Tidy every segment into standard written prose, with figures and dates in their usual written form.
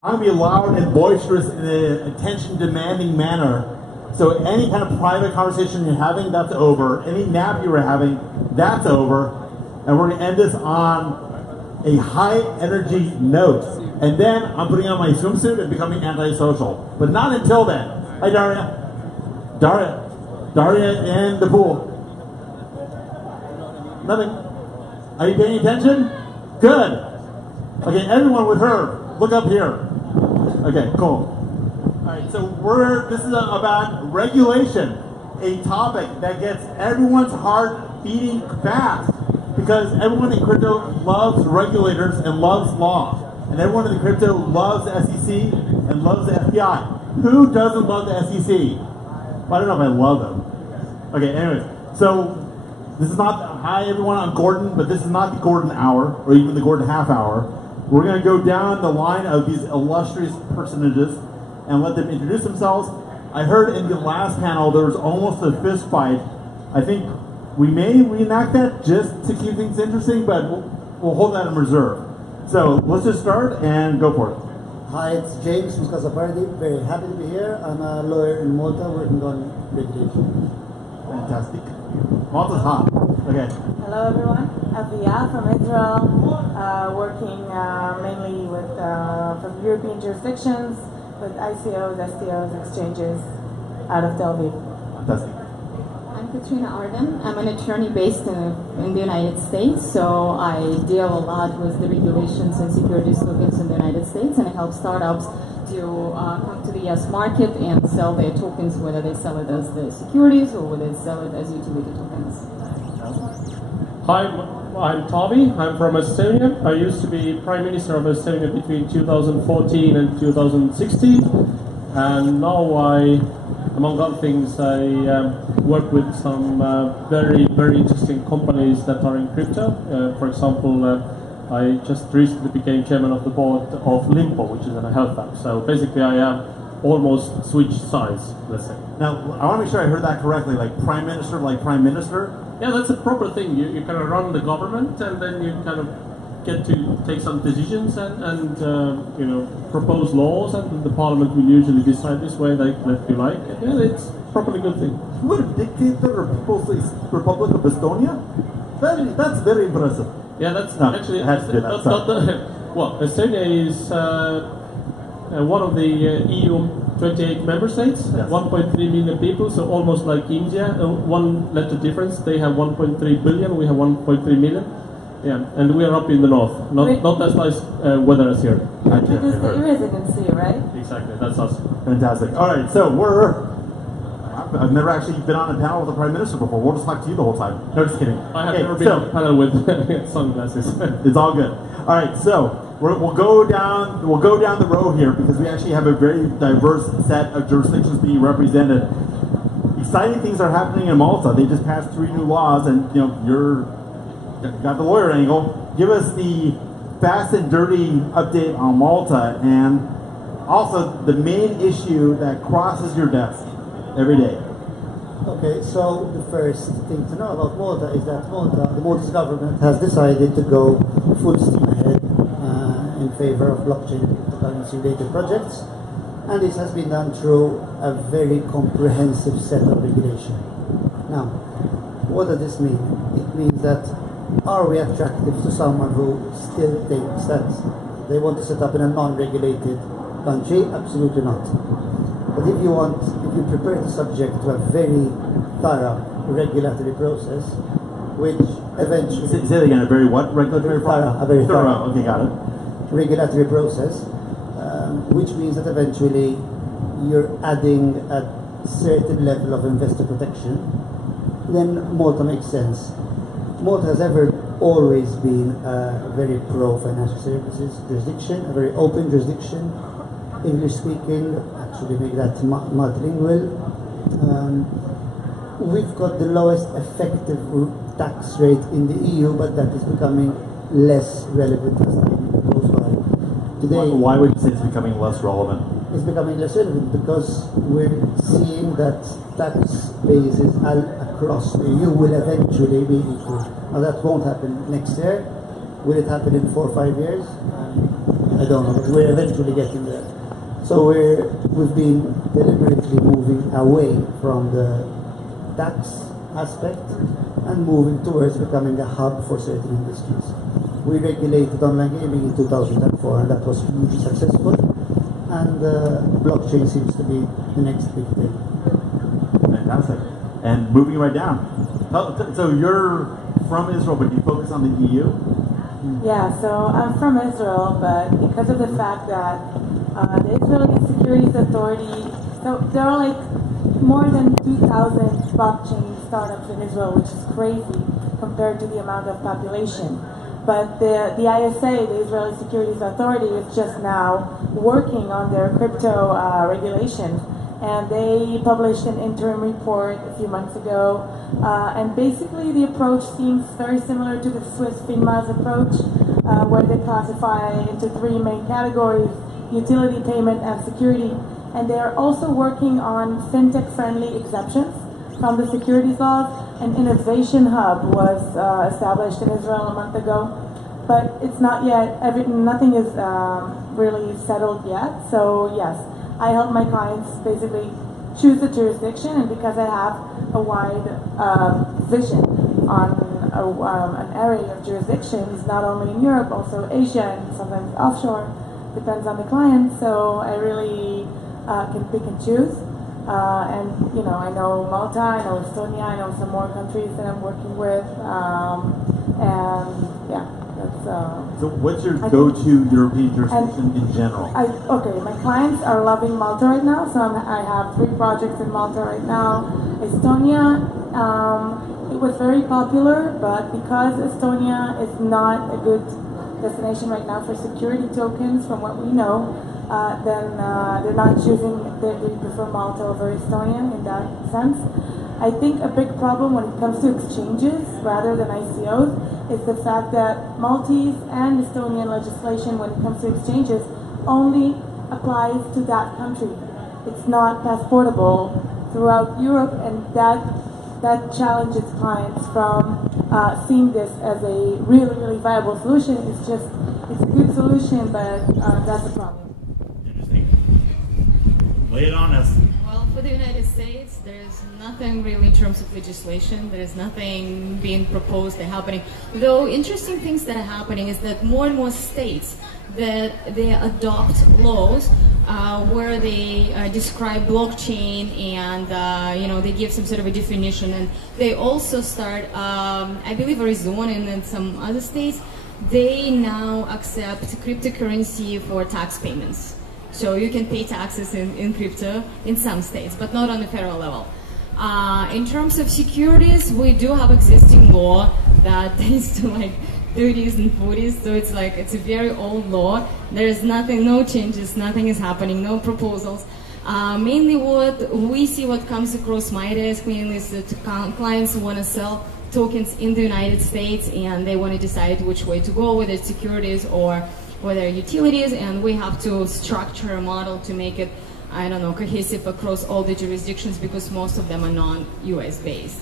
I'm going to be loud and boisterous in an attention-demanding manner. So any kind of private conversation you're having, that's over. Any nap you were having, that's over. And we're going to end this on a high-energy note. And then I'm putting on my swimsuit and becoming antisocial. But not until then. Hi, Daria. Daria in the pool. Nothing. Are you paying attention? Good. Okay, everyone with her, look up here. Okay, cool. Alright, so this is about regulation, a topic that gets everyone's heart beating fast, because everyone in crypto loves regulators and loves law. And everyone in the crypto loves the SEC and loves the FBI. Who doesn't love the SEC? Well, I don't know if I love them. Okay, anyways, so this is not, hi everyone, I'm Gordon, but this is not the Gordon hour, or even the Gordon half hour. We're going to go down the line of these illustrious personages and let them introduce themselves. I heard in the last panel there was almost a fist fight. I think we may reenact that just to keep things interesting, but we'll hold that in reserve. So let's just start and go for it. Hi, it's James from Azzopardi. Very happy to be here. I'm a lawyer in Malta working on regulation. Fantastic. Malta's hot. Okay. Hello everyone. Aviya from Israel, working mainly with from European jurisdictions with ICOs, STOs, exchanges out of Tel Aviv. Fantastic. I'm Katrina Arden. I'm an attorney based in the United States, so I deal a lot with the regulations and securities tokens in the United States, and I help startups to come to the US market and sell their tokens, whether they sell it as the securities or whether they sell it as utility tokens. Hi, I'm Taavi. I'm from Estonia. I used to be Prime Minister of Estonia between 2014 and 2016, and now among other things, I work with some very interesting companies that are in crypto. For example, I just recently became chairman of the board of Limpo, which is a health app. So basically, I am almost switched sides, let's say. Now, I want to make sure I heard that correctly. Like prime minister, like prime minister. Yeah, that's a proper thing. You kind of run the government, and then you kind of get to take some decisions and you know, propose laws, and the parliament will usually decide this way, like you like. And yeah, it's probably a good thing. Would a dictator of People's Republic of Estonia? That's very impressive. Yeah, that's no, actually not the, well, Estonia is one of the EU 28 member states, yes. 1.3 million people, so almost like India. One letter difference. They have 1.3 billion, we have 1.3 million. Yeah, and we are up in the north. Not as nice weather as here. Which is the residency, right? Exactly, that's us. Fantastic. All right, so I've never actually been on a panel with a prime minister before. We'll just talk to you the whole time. No, just kidding. I have never been on a panel with sunglasses. It's all good. All right, so we'll go down the row here because we actually have a very diverse set of jurisdictions being represented. Exciting things are happening in Malta. They just passed 3 new laws, and you know you got the lawyer angle. Give us the fast and dirty update on Malta, and also the main issue that crosses your desk every day. Okay, so the first thing to know about Malta is that the Maltese government has decided to go full steam ahead in favor of blockchain and cryptocurrency related projects, and this has been done through a very comprehensive set of regulation. Now, what does this mean? It means that are we attractive to someone who still thinks that they want to set up in a non-regulated country? Absolutely not. But if you prepare the subject to a very thorough regulatory process, which eventually... Say that again, a very what regulatory process? A very thorough. Okay, got it. Regulatory process, which means that eventually you're adding a certain level of investor protection, then Malta makes sense. Malta has always been a very pro-financial services jurisdiction, a very open jurisdiction, English-speaking, actually make that multilingual. We've got the lowest effective tax rate in the EU, but that is becoming less relevant as time goes by. Today, why would you say it's becoming less relevant? It's becoming less relevant because we're seeing that tax bases across the EU will eventually be equal. Now that won't happen next year. Will it happen in 4 or 5 years? I don't know, but we're eventually getting there. So we've been deliberately moving away from the tax aspect and moving towards becoming a hub for certain industries. We regulated online gaming in 2004, and that was hugely successful. And blockchain seems to be the next big thing. Fantastic. And moving right down. So you're from Israel, but you focus on the EU? Yeah, so I'm from Israel, but because of the fact that the Israeli Securities Authority, so there are like more than 2,000 blockchain startups in Israel, which is crazy compared to the amount of population. But the ISA, the Israeli Securities Authority, is just now working on their crypto regulation. And they published an interim report a few months ago. And basically the approach seems very similar to the Swiss FINMA's approach, where they classify into three main categories: utility, payment, and security. And they are also working on fintech-friendly exceptions from the securities laws. An innovation hub was established in Israel a month ago, but it's not yet, nothing is really settled yet. So yes, I help my clients basically choose the jurisdiction, and because I have a wide vision on an array of jurisdictions, not only in Europe, also Asia, and sometimes offshore, depends on the client, so I really can pick and choose. And you know, I know Malta, I know Estonia, I know some more countries that I'm working with, and yeah, that's. So what's your go-to European jurisdiction in general? Okay, my clients are loving Malta right now, so I have 3 projects in Malta right now. Estonia, it was very popular, but because Estonia is not a good destination right now for security tokens, from what we know, then they're not choosing, they prefer Malta over Estonia in that sense. I think a big problem when it comes to exchanges rather than ICOs is the fact that Maltese and Estonian legislation when it comes to exchanges only applies to that country. It's not passportable throughout Europe, and that challenges clients from seeing this as a really, really viable solution. It's a good solution, but that's a problem. Lay it on us. Well, for the United States, there's nothing really in terms of legislation. There's nothing being proposed or happening. Though interesting things that are happening is that more and more states that they adopt laws where they describe blockchain and you know, they give some sort of a definition, and they also start, I believe Arizona and then some other states, they now accept cryptocurrency for tax payments. So you can pay taxes in crypto in some states, but not on the federal level. In terms of securities, we do have existing law that dates to like 30s and 40s, so it's like, it's a very old law. There's nothing, no changes, nothing is happening, no proposals. Mainly what we see, what comes across my desk mainly is that clients want to sell tokens in the United States and they want to decide which way to go, whether it's securities or whether utilities, and we have to structure a model to make it, I don't know, cohesive across all the jurisdictions because most of them are non-US based.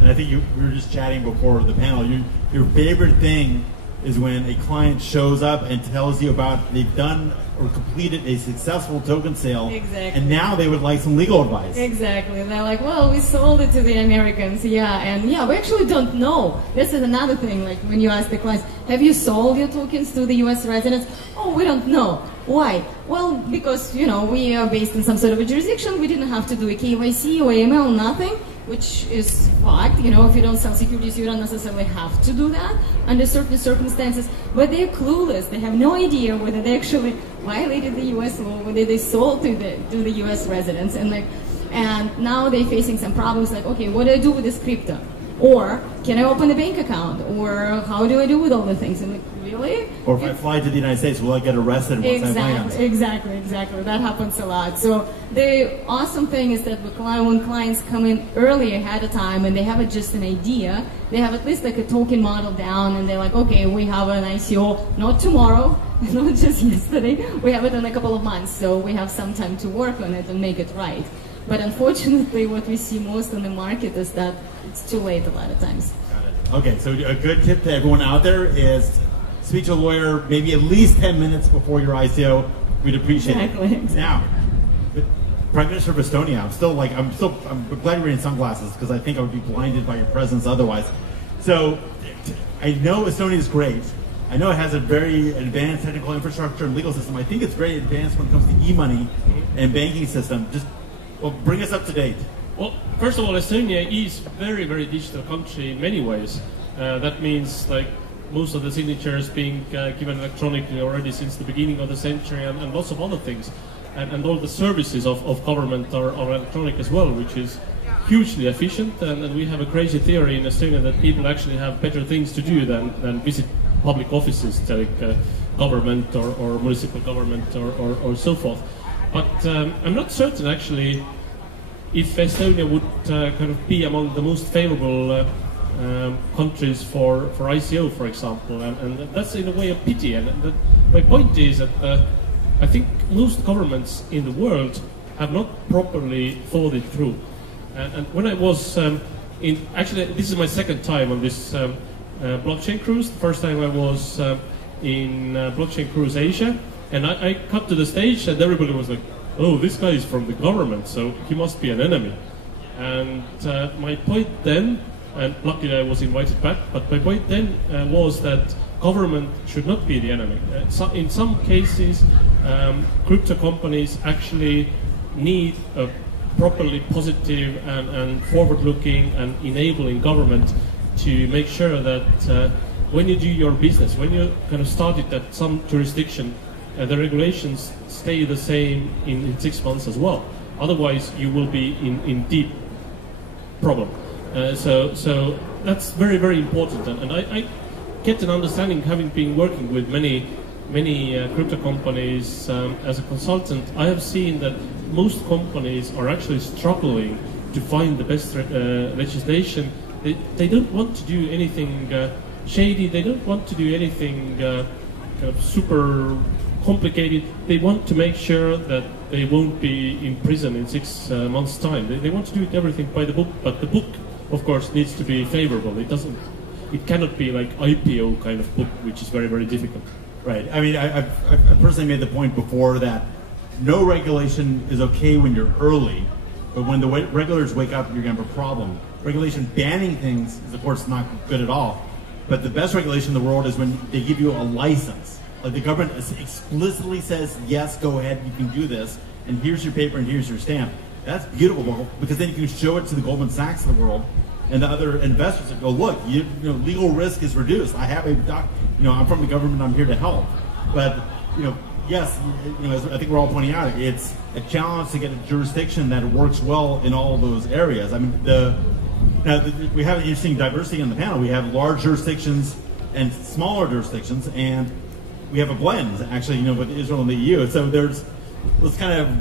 And I think we were just chatting before the panel, your favorite thing is when a client shows up and tells you about they've done or completed a successful token sale, exactly, and now they would like some legal advice. Exactly. And they're like, well, we sold it to the Americans, yeah, and yeah, we actually don't know. This is another thing, like when you ask the clients, have you sold your tokens to the US residents? Oh, we don't know. Why? Well, because, you know, we are based in some sort of a jurisdiction, we didn't have to do a KYC or AML, nothing, which is fact. You know, if you don't sell securities, you don't necessarily have to do that under certain circumstances, but they're clueless. They have no idea whether they actually violated the US law, whether they sold to the US residents, and now they're facing some problems like, okay, what do I do with this crypto? Or can I open a bank account? Or how do I do with all the things? And like, really? Or if I fly to the United States, will I get arrested once I land? Exactly. That happens a lot. So the awesome thing is that when clients come in early ahead of time and they have just an idea, they have at least like a token model down, and they're like, okay, we have an ICO, not tomorrow, not just yesterday, we have it in a couple of months, so we have some time to work on it and make it right. But unfortunately, what we see most in the market is that it's too late a lot of times. Got it. Okay, so a good tip to everyone out there is speak to a lawyer maybe at least 10 minutes before your ICO. We'd appreciate Exactly. it. Now, Prime Minister of Estonia, I'm glad you're wearing sunglasses because I think I would be blinded by your presence otherwise. So, I know Estonia is great. I know it has a very advanced technical infrastructure and legal system. I think it's very advanced when it comes to e-money and banking system. Just, well, bring us up to date. Well, first of all, Estonia is very, very digital country in many ways. That means like most of the signatures being given electronically already since the beginning of the century, and lots of other things. And all the services of government are electronic as well, which is hugely efficient. And we have a crazy theory in Estonia that people actually have better things to do than visit public offices like government or municipal government or so forth. But I'm not certain actually if Estonia would kind of be among the most favorable countries for ICO, for example, and that's in a way a pity. And my point is that I think most governments in the world have not properly thought it through. And when I was actually this is my second time on this blockchain cruise. The first time I was in blockchain cruise Asia, and I cut to the stage and everybody was like, "Oh, this guy is from the government, so he must be an enemy." And my point then, and luckily I was invited back, but my point then was that government should not be the enemy. In some cases, crypto companies actually need a properly positive and forward-looking and enabling government to make sure that when you do your business, when you kind of start it at some jurisdiction, the regulations stay the same in 6 months as well. Otherwise, you will be in deep problem. So that's very, very important. And I get an understanding, having been working with many crypto companies as a consultant. I have seen that most companies are actually struggling to find the best legislation. They don't want to do anything shady. They don't want to do anything kind of super complicated. They want to make sure that they won't be in prison in 6 months' time. They want to do everything by the book, but the book, of course, needs to be favorable. It cannot be like IPO kind of book, which is very, very difficult. Right. I mean, I personally made the point before that no regulation is okay when you're early, but when the regulators wake up, you're going to have a problem. Regulation banning things is, of course, not good at all. But the best regulation in the world is when they give you a license. Like the government explicitly says, yes, go ahead, you can do this, and here's your paper and here's your stamp. That's beautiful because then you can show it to the Goldman Sachs of the world and the other investors that go, look, you know, legal risk is reduced. I have I'm from the government, I'm here to help. But, yes, as I think we're all pointing out, it's a challenge to get a jurisdiction that works well in all of those areas. I mean, we have an interesting diversity on the panel. We have large jurisdictions and smaller jurisdictions, and we have a blend, actually, with Israel and the EU. So let's kind of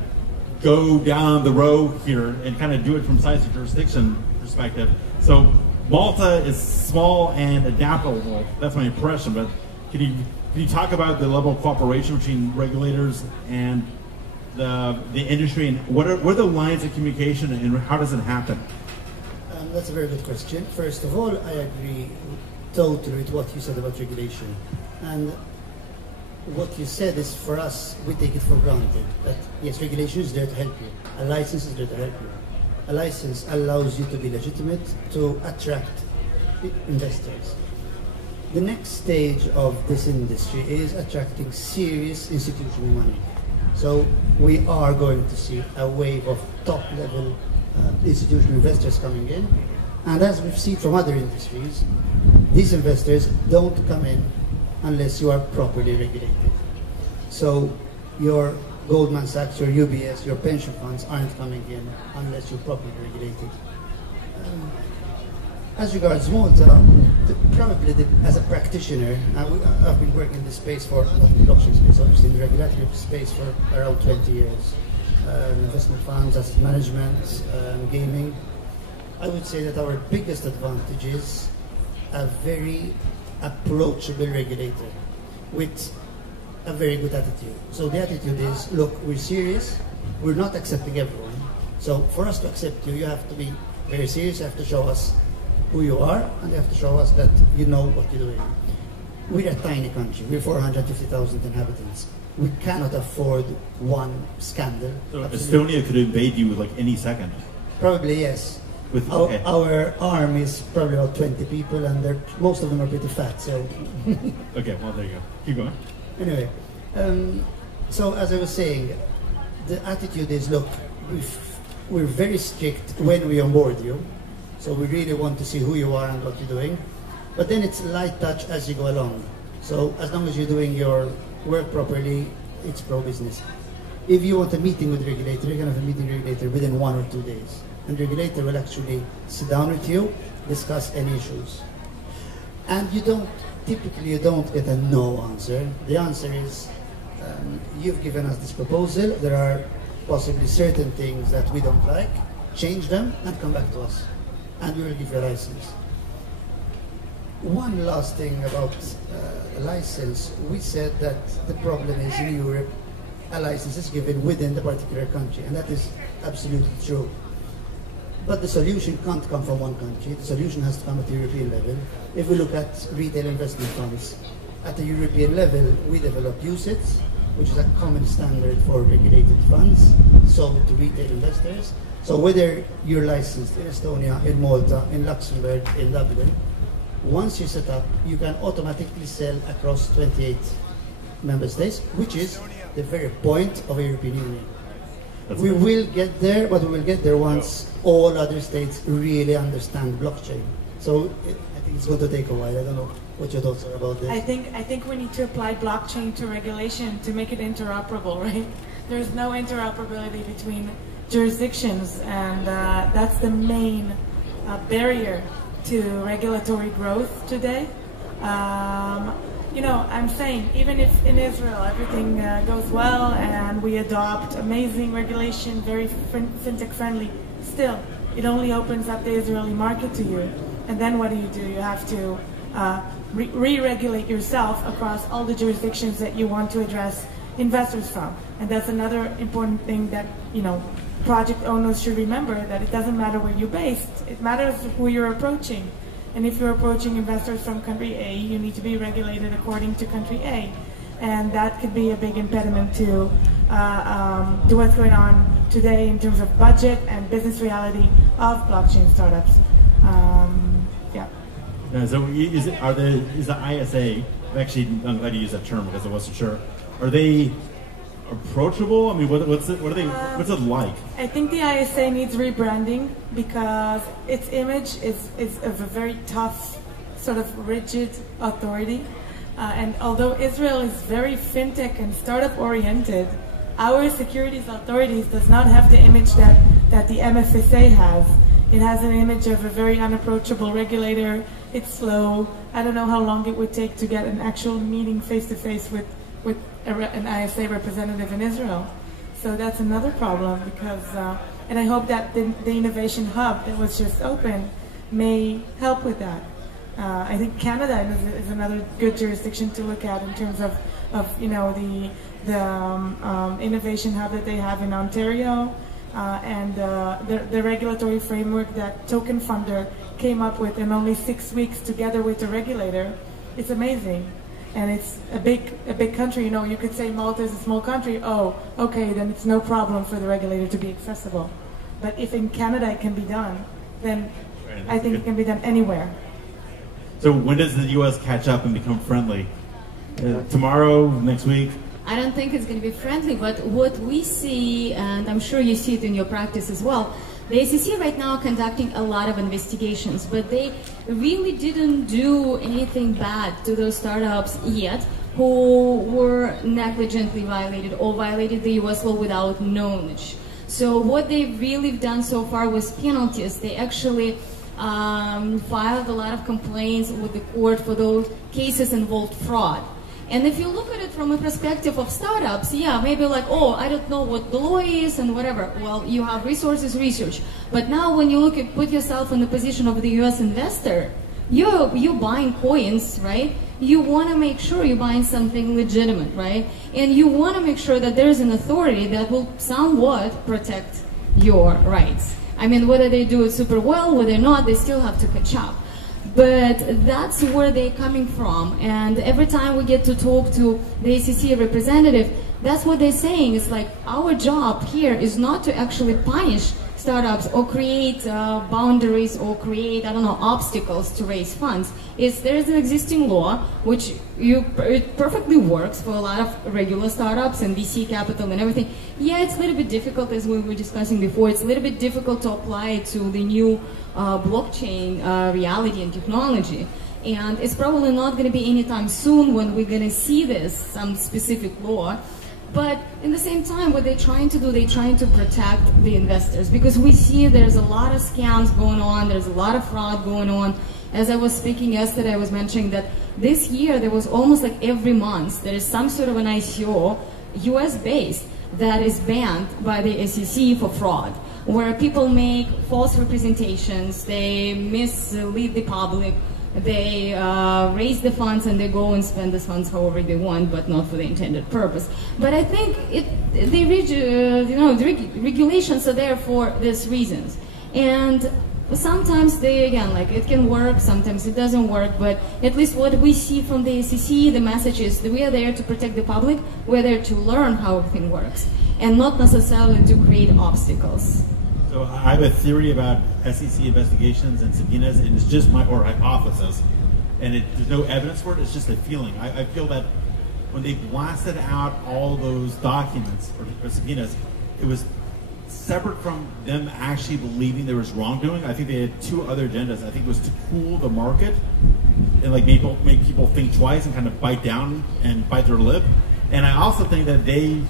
go down the road here and kind of do it from size of jurisdiction perspective. So Malta is small and adaptable. That's my impression, but can you talk about the level of cooperation between regulators and the industry, and what are the lines of communication, and how does it happen? That's a very good question. First of all, I agree totally with what you said about regulation. And what you said is, for us, we take it for granted that yes, regulation is there to help you. A license is there to help you. A license allows you to be legitimate, to attract investors. The next stage of this industry is attracting serious institutional money. So we are going to see a wave of top-level institutional investors coming in. And as we've seen from other industries, these investors don't come in unless you are properly regulated. So your Goldman Sachs, your UBS, your pension funds aren't coming in unless you're properly regulated. As regards Malta, probably as a practitioner, I've been working in this space not in the blockchain space, obviously in the regulatory space for around 20 years. Investment funds, asset management, gaming. I would say that our biggest advantage is a very approachable regulator with a very good attitude. So the attitude is, look, we're serious, we're not accepting everyone. So for us to accept you, you have to be very serious, you have to show us who you are, and you have to show us that you know what you're doing. we're a tiny country. We're 450,000 inhabitants. We cannot afford one scandal. So Estonia could invade you like any second. Probably, yes. With, our army is probably about 20 people, and most of them are pretty fat. So. Okay, well there you go. Keep going. Anyway, so as I was saying, the attitude is, look, we're very strict when we onboard you. So we really want to see who you are and what you're doing. But then it's light touch as you go along. So as long as you're doing your work properly, it's pro-business. If you want a meeting with the regulator, you're going to have a meeting with the regulator within 1 or 2 days. And the regulator will actually sit down with you, discuss any issues. And typically you don't get a no answer. The answer is, you've given us this proposal, there are possibly certain things that we don't like, change them and come back to us. And we will give you a license. One last thing about the license, we said that the problem is in Europe, a license is given within the particular country, and that is absolutely true. But the solution can't come from one country, the solution has to come at the European level. If we look at retail investment funds, at the European level, we develop UCITS, which is a common standard for regulated funds, sold to retail investors. So whether you're licensed in Estonia, in Malta, in Luxembourg, in Dublin, once you set up, you can automatically sell across 28 member states, which is the very point of a European Union. We will get there, but we will get there once all other states really understand blockchain. So I think it's going to take a while. I don't know what your thoughts are about this. I think we need to apply blockchain to regulation to make it interoperable, right? There's no interoperability between jurisdictions, and that's the main barrier to regulatory growth today. You know, I'm saying, even if in Israel everything goes well and we adopt amazing regulation, very fintech friendly, still, it only opens up the Israeli market to you. And then what do? You have to re-regulate yourself across all the jurisdictions that you want to address investors from. And that's another important thing that, you know, project owners should remember, that it doesn't matter where you're based, it matters who you're approaching. And if you're approaching investors from country A, you need to be regulated according to country A. And that could be a big impediment to what's going on today in terms of budget and business reality of blockchain startups. Yeah. So is the ISA, actually I'm glad you used that term because I wasn't sure, are they approachable? I mean, what's it like? I think the ISA needs rebranding because its image is of a very tough, sort of rigid authority. And although Israel is very fintech and startup oriented, our securities authorities does not have the image that the MFSA has. It has an image of a very unapproachable regulator. It's slow. I don't know how long it would take to get an actual meeting face-to-face with an ISA representative in Israel. So that's another problem because, and I hope that the innovation hub that was just opened may help with that. I think Canada is another good jurisdiction to look at in terms of you know, the innovation hub that they have in Ontario, and the regulatory framework that Token Funder came up with in only 6 weeks together with the regulator. It's amazing. And it's a big country, you know, you could say Malta is a small country, oh, okay, then it's no problem for the regulator to be accessible. But if in Canada it can be done, then I think it can be done anywhere. So when does the US catch up and become friendly? Tomorrow, next week? I don't think it's going to be friendly, but what we see, and I'm sure you see it in your practice as well, the SEC right now conducting a lot of investigations, but they really didn't do anything bad to those startups yet who were negligently violated or violated the US law without knowledge. So what they've really done so far was penalties. They actually filed a lot of complaints with the court for those cases involved fraud. And if you look at it from a perspective of startups, yeah, maybe like, oh, I don't know what the law is and whatever. Well, you have resources, research. But now when you look at, put yourself in the position of the US investor, you're buying coins, right? You want to make sure you're buying something legitimate, right? And you want to make sure that there's an authority that will somewhat protect your rights. I mean, whether they do it super well, whether or not, they still have to catch up. But that's where they're coming from. And every time we get to talk to the ACC representative, that's what they're saying. It's like, our job here is not to actually punish startups or create boundaries or create, I don't know, obstacles to raise funds. There is an existing law which it perfectly works for a lot of regular startups and VC capital and everything. Yeah, it's a little bit difficult, as we were discussing before. It's a little bit difficult to apply it to the new blockchain reality and technology. And it's probably not going to be anytime soon when we're going to see this, some specific law. But in the same time, what they're trying to do, they're trying to protect the investors, because we see there's a lot of scams going on, there's a lot of fraud going on. As I was speaking yesterday, I was mentioning that this year there was almost like every month there is some sort of an ICO, US-based, that is banned by the SEC for fraud, where people make false representations, they mislead the public, they raise the funds and they go and spend the funds however they want, but not for the intended purpose. But I think the regulations are there for these reasons. And sometimes it can work, sometimes it doesn't work, but at least what we see from the SEC, the message is that we are there to protect the public, we're there to learn how everything works, and not necessarily to create obstacles. So I have a theory about SEC investigations and subpoenas, and it's just my hypothesis, and there's no evidence for it. It's just a feeling. I feel that when they blasted out all those documents or subpoenas, it was separate from them actually believing there was wrongdoing. I think they had two other agendas. I think it was to cool the market and like make people think twice and kind of bite down and bite their lip. And I also think that they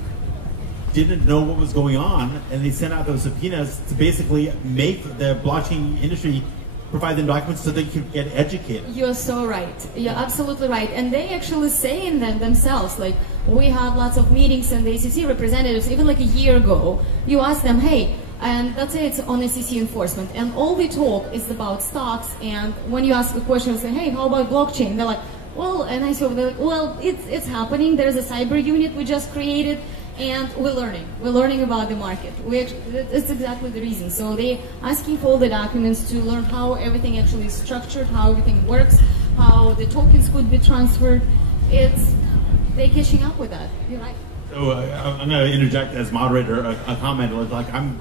didn't know what was going on, and they sent out those subpoenas to basically make the blockchain industry provide them documents so they could get educated. You're so right. You're absolutely right. And they actually say in them themselves, like, we have lots of meetings and the SEC representatives, even like a year ago, you ask them, hey, and let's say it's on SEC enforcement, and all they talk is about stocks, and when you ask a question, say, hey, how about blockchain? They're like, well, and I say, they're like, well, it's happening. There's a cyber unit we just created, and we're learning. We're learning about the market. It's exactly the reason. So they're asking for all the documents to learn how everything actually is structured, how everything works, how the tokens could be transferred. They're catching up with that. You're right. So I'm going to interject as moderator a comment. Like, I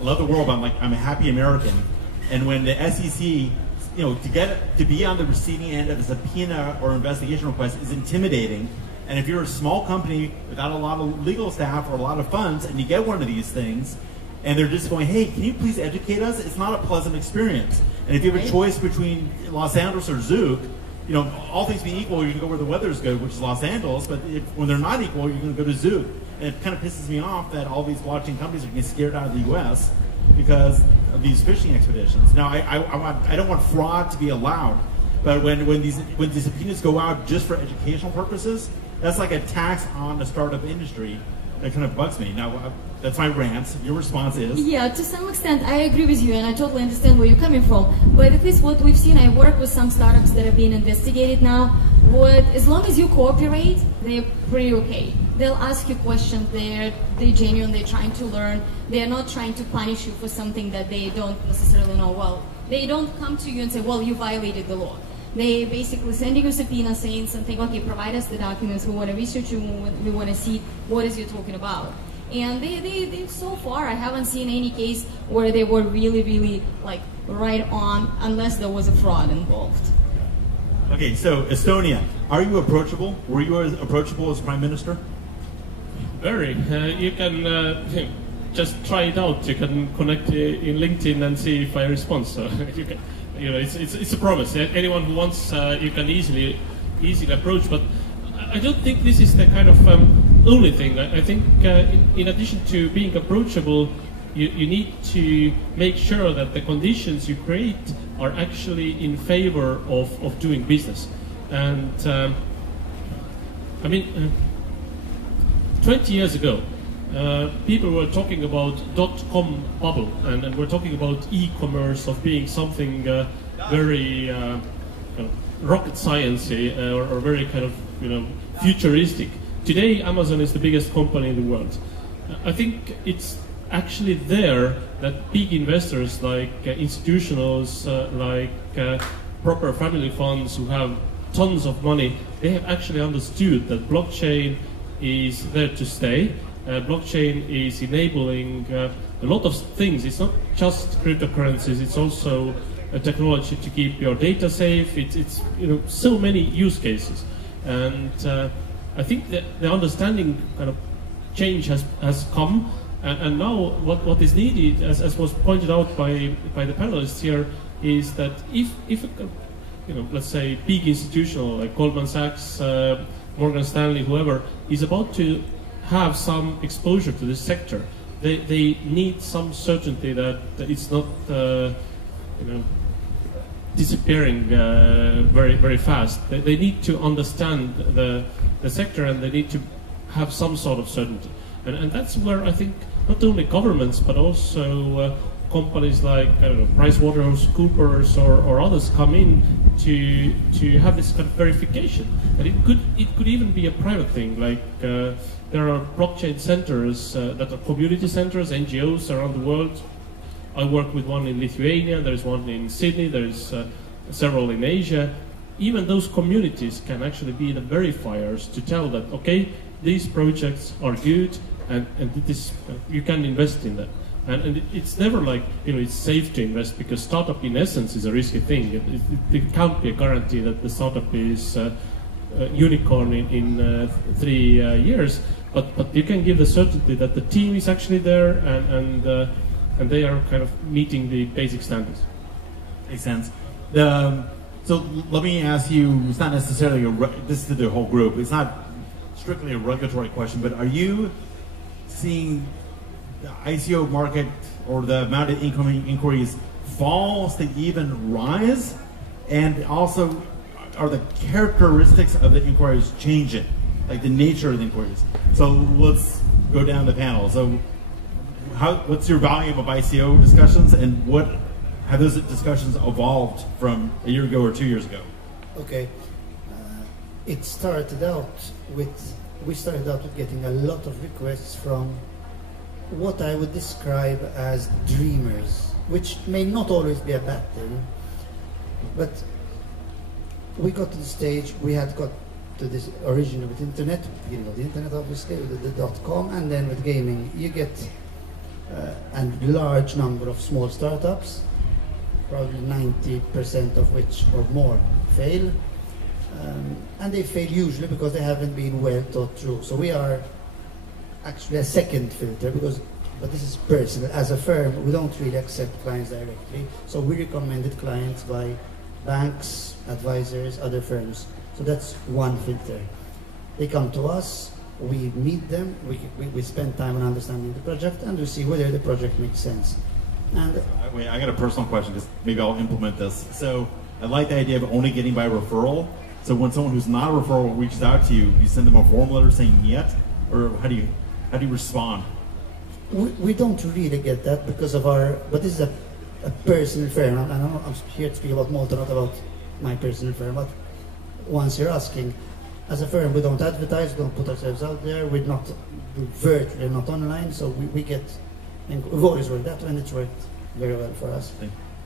love the world, but I'm a happy American. And when the SEC, to be on the receiving end of a subpoena or investigation request is intimidating. And if you're a small company without a lot of legal staff or a lot of funds, and you get one of these things, and they're just going, hey, can you please educate us? It's not a pleasant experience. And if you have a choice between Los Angeles or Zug, all things being equal, you can go where the weather's good, which is Los Angeles, but when they're not equal, you're going to go to Zug. And it kind of pisses me off that all these blockchain companies are getting scared out of the U.S. because of these fishing expeditions. Now, I don't want fraud to be allowed, but when these subpoenas go out just for educational purposes, that's like a tax on the startup industry. That kind of bugs me. Now, that's my rant. Your response is? Yeah, to some extent, I agree with you, and I totally understand where you're coming from. But at least what we've seen, I work with some startups that are being investigated now. As long as you cooperate, they're pretty okay. They'll ask you questions. They're genuine. They're trying to learn. They're not trying to punish you for something that they don't necessarily know well. They don't come to you and say, well, you violated the law. They basically sending you a subpoena saying something, okay, provide us the documents, we want to research you, we want to see what is you talking about. And they so far, I haven't seen any case where they were really, really like right on, unless there was a fraud involved. Okay, so Estonia, are you approachable? Were you as approachable as Prime Minister? Very. You can just try it out. You can connect in LinkedIn and see if I respond. So you can. It's a promise. Anyone who wants, you can easily approach. But I don't think this is the kind of only thing. I think in addition to being approachable, you need to make sure that the conditions you create are actually in favor of doing business. And 20 years ago, people were talking about .com bubble, and we're talking about e-commerce of being something very rocket sciencey or very kind of futuristic. Today, Amazon is the biggest company in the world. I think it's actually there that big investors like institutionals, like proper family funds who have tons of money, they have actually understood that blockchain is there to stay. Blockchain is enabling a lot of things. It's not just cryptocurrencies, it's also a technology to keep your data safe. It's so many use cases. And I think that the understanding kind of change has come. And now what is needed, as was pointed out by the panelists here, is that if let's say big institutional like Goldman Sachs, Morgan Stanley, whoever, is about to have some exposure to this sector, they need some certainty that it's not disappearing very, very fast. They need to understand the sector, and they need to have some sort of certainty. And that's where I think not only governments but also companies like PricewaterhouseCoopers or others come in to have this kind of verification. And it could even be a private thing, like there are blockchain centers that are community centers, NGOs around the world. I work with one in Lithuania, there's one in Sydney, there's several in Asia. Even those communities can actually be the verifiers to tell that, okay, these projects are good, and you can invest in them. And it's never like, it's safe to invest, because startup in essence is a risky thing. It can't be a guarantee that the startup is a unicorn in 3 years, but you can give the certainty that the team is actually there, and they are kind of meeting the basic standards. Makes sense. So let me ask you, it's not necessarily this is to the whole group, it's not strictly a regulatory question, but are you seeing the ICO market or the amount of incoming inquiries falls to even rise? And also, are the characteristics of the inquiries changing, like the nature of the inquiries? So let's go down the panel. So what's your volume of ICO discussions, and what have those discussions evolved from a year ago or 2 years ago? Okay, it started out with, we started out with getting a lot of requests from what I would describe as dreamers, which may not always be a bad thing, but we got to the stage, we had got to this originally with internet, beginning of the internet obviously, with the .com, and then with gaming, you get a large number of small startups, probably 90% of which or more fail. And they fail usually because they haven't been well thought through. So we are actually a second filter, but this is personal. As a firm, we don't really accept clients directly. So we recommended clients by banks, advisors, other firms. So that's one filter. They come to us, we meet them, we spend time on understanding the project, and we see whether the project makes sense. And wait, I got a personal question, because maybe I'll implement this. So I like the idea of only getting by referral. So when someone who's not a referral reaches out to you, you send them a form letter saying yet, or how do you respond? We don't really get that because of our, but this is a personal firm. I'm here to speak about Malta, not about my personal firm, but once you're asking, as a firm, we don't advertise, we don't put ourselves out there, we're not virtually, not online, so we get, and we've always worked that way, and it's worked very well for us.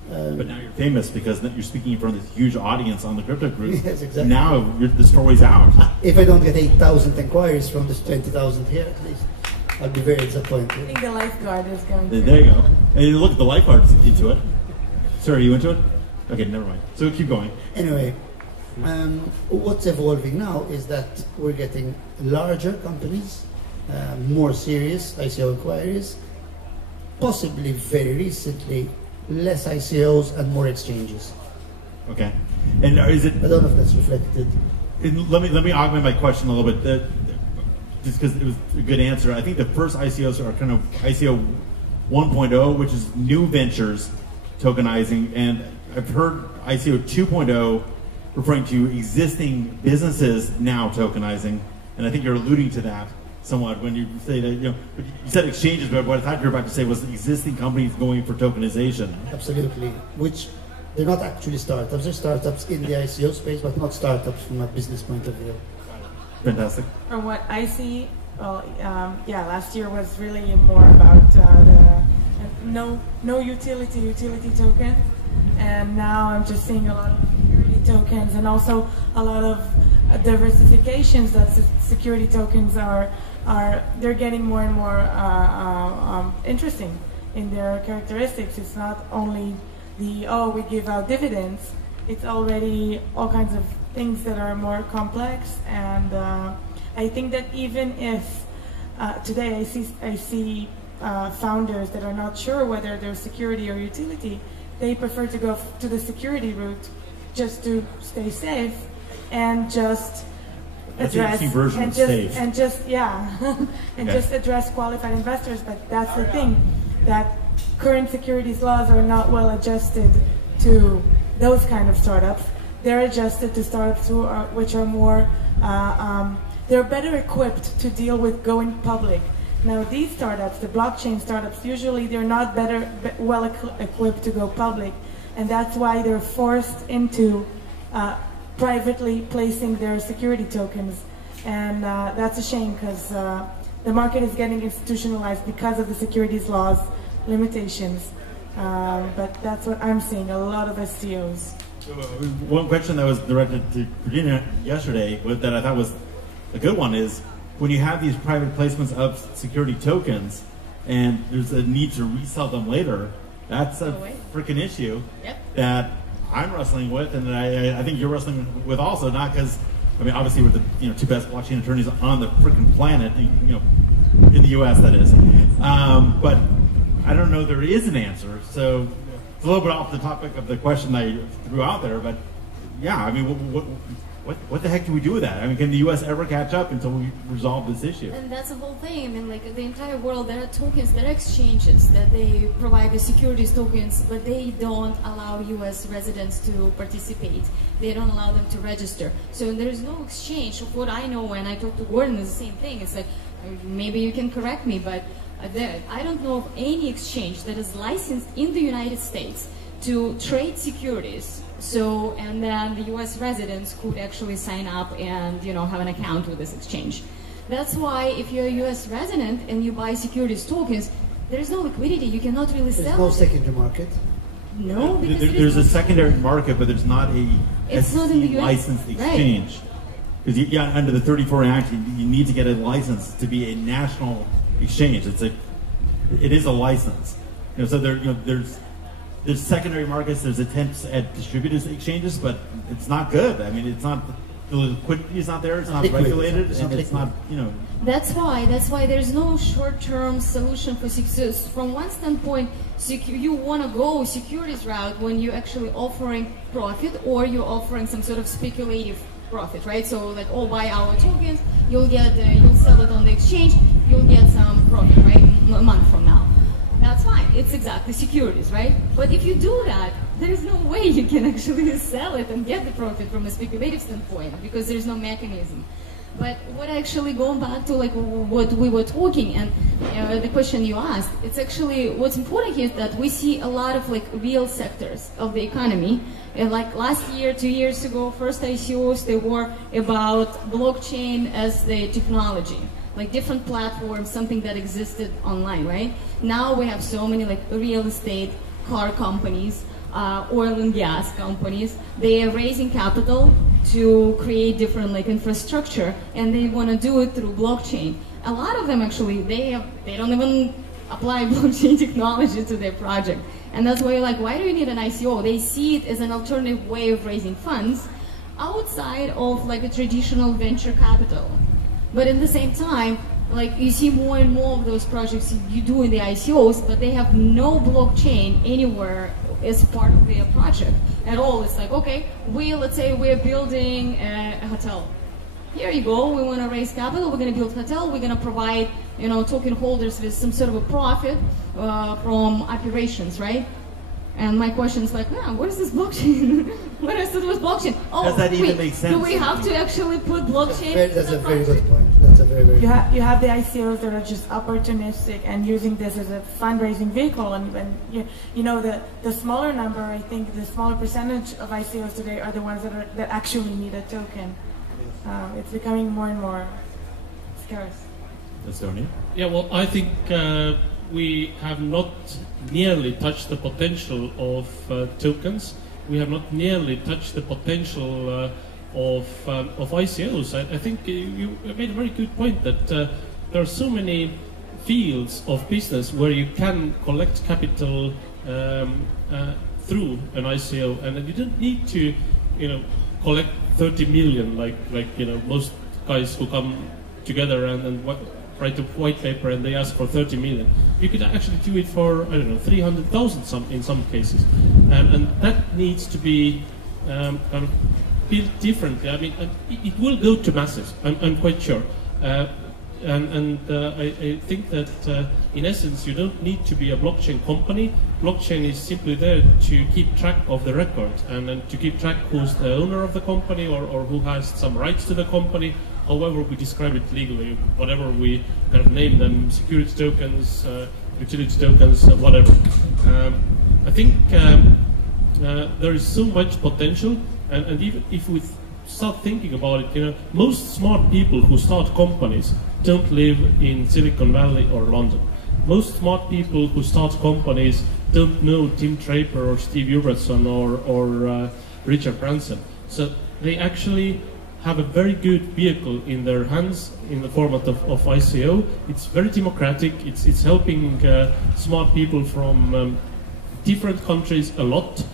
But now you're famous because you're speaking in front of this huge audience on the crypto group. Yes, exactly. Now the story's out. If I don't get 8,000 inquiries from this 20,000 here, at least, I'll be very disappointed. I think the lifeguard is going to. There you go. And look, the lifeguard's into it. Sorry, are you into it? Okay, never mind. So keep going. Anyway, what's evolving now is that we're getting larger companies, more serious ICO inquiries, possibly very recently, less ICOs and more exchanges. Okay. And is it? I don't know if that's reflected. Let me augment my question a little bit. Just because it was a good answer. I think the first ICOs are kind of ICO 1.0, which is new ventures tokenizing, and I've heard ICO 2.0 referring to existing businesses now tokenizing, and I think you're alluding to that somewhat when you say that, you said exchanges, but what I thought you were about to say was existing companies going for tokenization. Absolutely, which they're not actually startups. They're startups in the ICO space, but not startups from a business point of view. Fantastic. From what I see, well, last year was really more about the no utility token, and now I'm just seeing a lot of tokens, and also a lot of diversifications that security tokens they're getting more and more interesting in their characteristics. It's not only we give out dividends. It's already all kinds of things that are more complex, and I think that even if today I see founders that are not sure whether they're security or utility, they prefer to go to the security route just to stay safe and just address just address qualified investors. But that's the thing, that current securities laws are not well adjusted to those kind of startups. They're adjusted to startups which are more they're better equipped to deal with going public. Now these startups, the blockchain startups, usually they're not well equipped to go public, and that's why they're forced into privately placing their security tokens, and that's a shame, because the market is getting institutionalized because of the securities laws limitations. But that's what I'm seeing, a lot of STOs. So, one question that was directed to Katrina yesterday, that I thought was a good one, is when you have these private placements of security tokens and there's a need to resell them later, that's a freaking issue that I'm wrestling with, and I think you're wrestling with also. Not because, I mean, obviously we're the two best blockchain attorneys on the freaking planet, in the U.S. that is, but I don't know there is an answer. So it's a little bit off the topic of the question I threw out there, but yeah, I mean, what the heck do we do with that? I mean, can the U.S. ever catch up until we resolve this issue? And that's the whole thing. I mean, like the entire world, there are tokens, there are exchanges that they provide the securities tokens, but they don't allow U.S. residents to participate. They don't allow them to register. So there is no exchange. Of what I know when I talk to Gordon, it's the same thing. It's like, maybe you can correct me, but I don't know of any exchange that is licensed in the United States to trade securities. So, and then the U.S. residents could actually sign up and, have an account with this exchange. That's why if you're a U.S. resident and you buy securities tokens, there's no liquidity. You cannot really sell. There's no secondary market. No, because there's a secondary market, but there's not a licensed exchange. Because under the 34 Act, you need to get a license to be a national exchange. It is a license. So there's secondary markets, there's attempts at distributed exchanges, but it's not good. I mean, it's not, the liquidity is not there, it's not regulated, and it's not, That's why there's no short-term solution for success. From one standpoint, you want to go securities route when you're actually offering profit, or you're offering some sort of speculative profit, right? So like, buy our tokens, you'll sell it on the exchange, you'll get some profit, right? A month from now. That's fine. It's exactly securities, right? But if you do that, there is no way you can actually sell it and get the profit from a speculative standpoint, because there's no mechanism. But what actually, going back to like what we were talking and the question you asked, it's actually, what's important here is that we see a lot of like real sectors of the economy. And like last year, 2 years ago, first ICOs, they were about blockchain as the technology, like different platforms, something that existed online, right? Now we have so many like real estate, car companies, oil and gas companies. They are raising capital to create different like infrastructure, and they want to do it through blockchain. A lot of them actually, they don't even apply blockchain technology to their project. And that's why you're like, why do you need an ICO? They see it as an alternative way of raising funds outside of like a traditional venture capital. But at the same time, like you see more and more of those projects you do in the ICOs, but they have no blockchain anywhere as part of their project at all. It's like, okay, let's say we're building a hotel. Here you go, we want to raise capital, we're going to build a hotel, we're going to provide, token holders with some sort of a profit from operations, right? And my question is like, what is this blockchain? What is this blockchain? Does that even make sense? Do we have to actually put blockchain? That's a very good point. That's a very, very you have the ICOs that are just opportunistic and using this as a fundraising vehicle, and the smaller number, I think the smaller percentage of ICOs today are the ones that actually need a token. It's becoming more and more scarce. Estonia? Yeah, well, I think we have not nearly touched the potential of tokens. we have not nearly touched the potential of ICOs. I think you made a very good point that there are so many fields of business where you can collect capital through an ICO, and you don't need to, collect 30 million like most guys who come together and write a white paper and they ask for 30 million. You could actually do it for, I don't know, 300,000 in some cases, and that needs to be kind of built differently. I mean, it will go to masses. I'm quite sure. I think that in essence you don't need to be a blockchain company. Blockchain is simply there to keep track of the record and to keep track who's the owner of the company or who has some rights to the company, however we describe it legally, whatever we kind of name them, security tokens, utility tokens, whatever. I think there is so much potential, and even if we start thinking about it, most smart people who start companies don't live in Silicon Valley or London. Most smart people who start companies don't know Tim Draper or Steve Jurvetson or Richard Branson. So they actually have a very good vehicle in their hands in the format of ICO. It's very democratic. It's helping smart people from different countries a lot.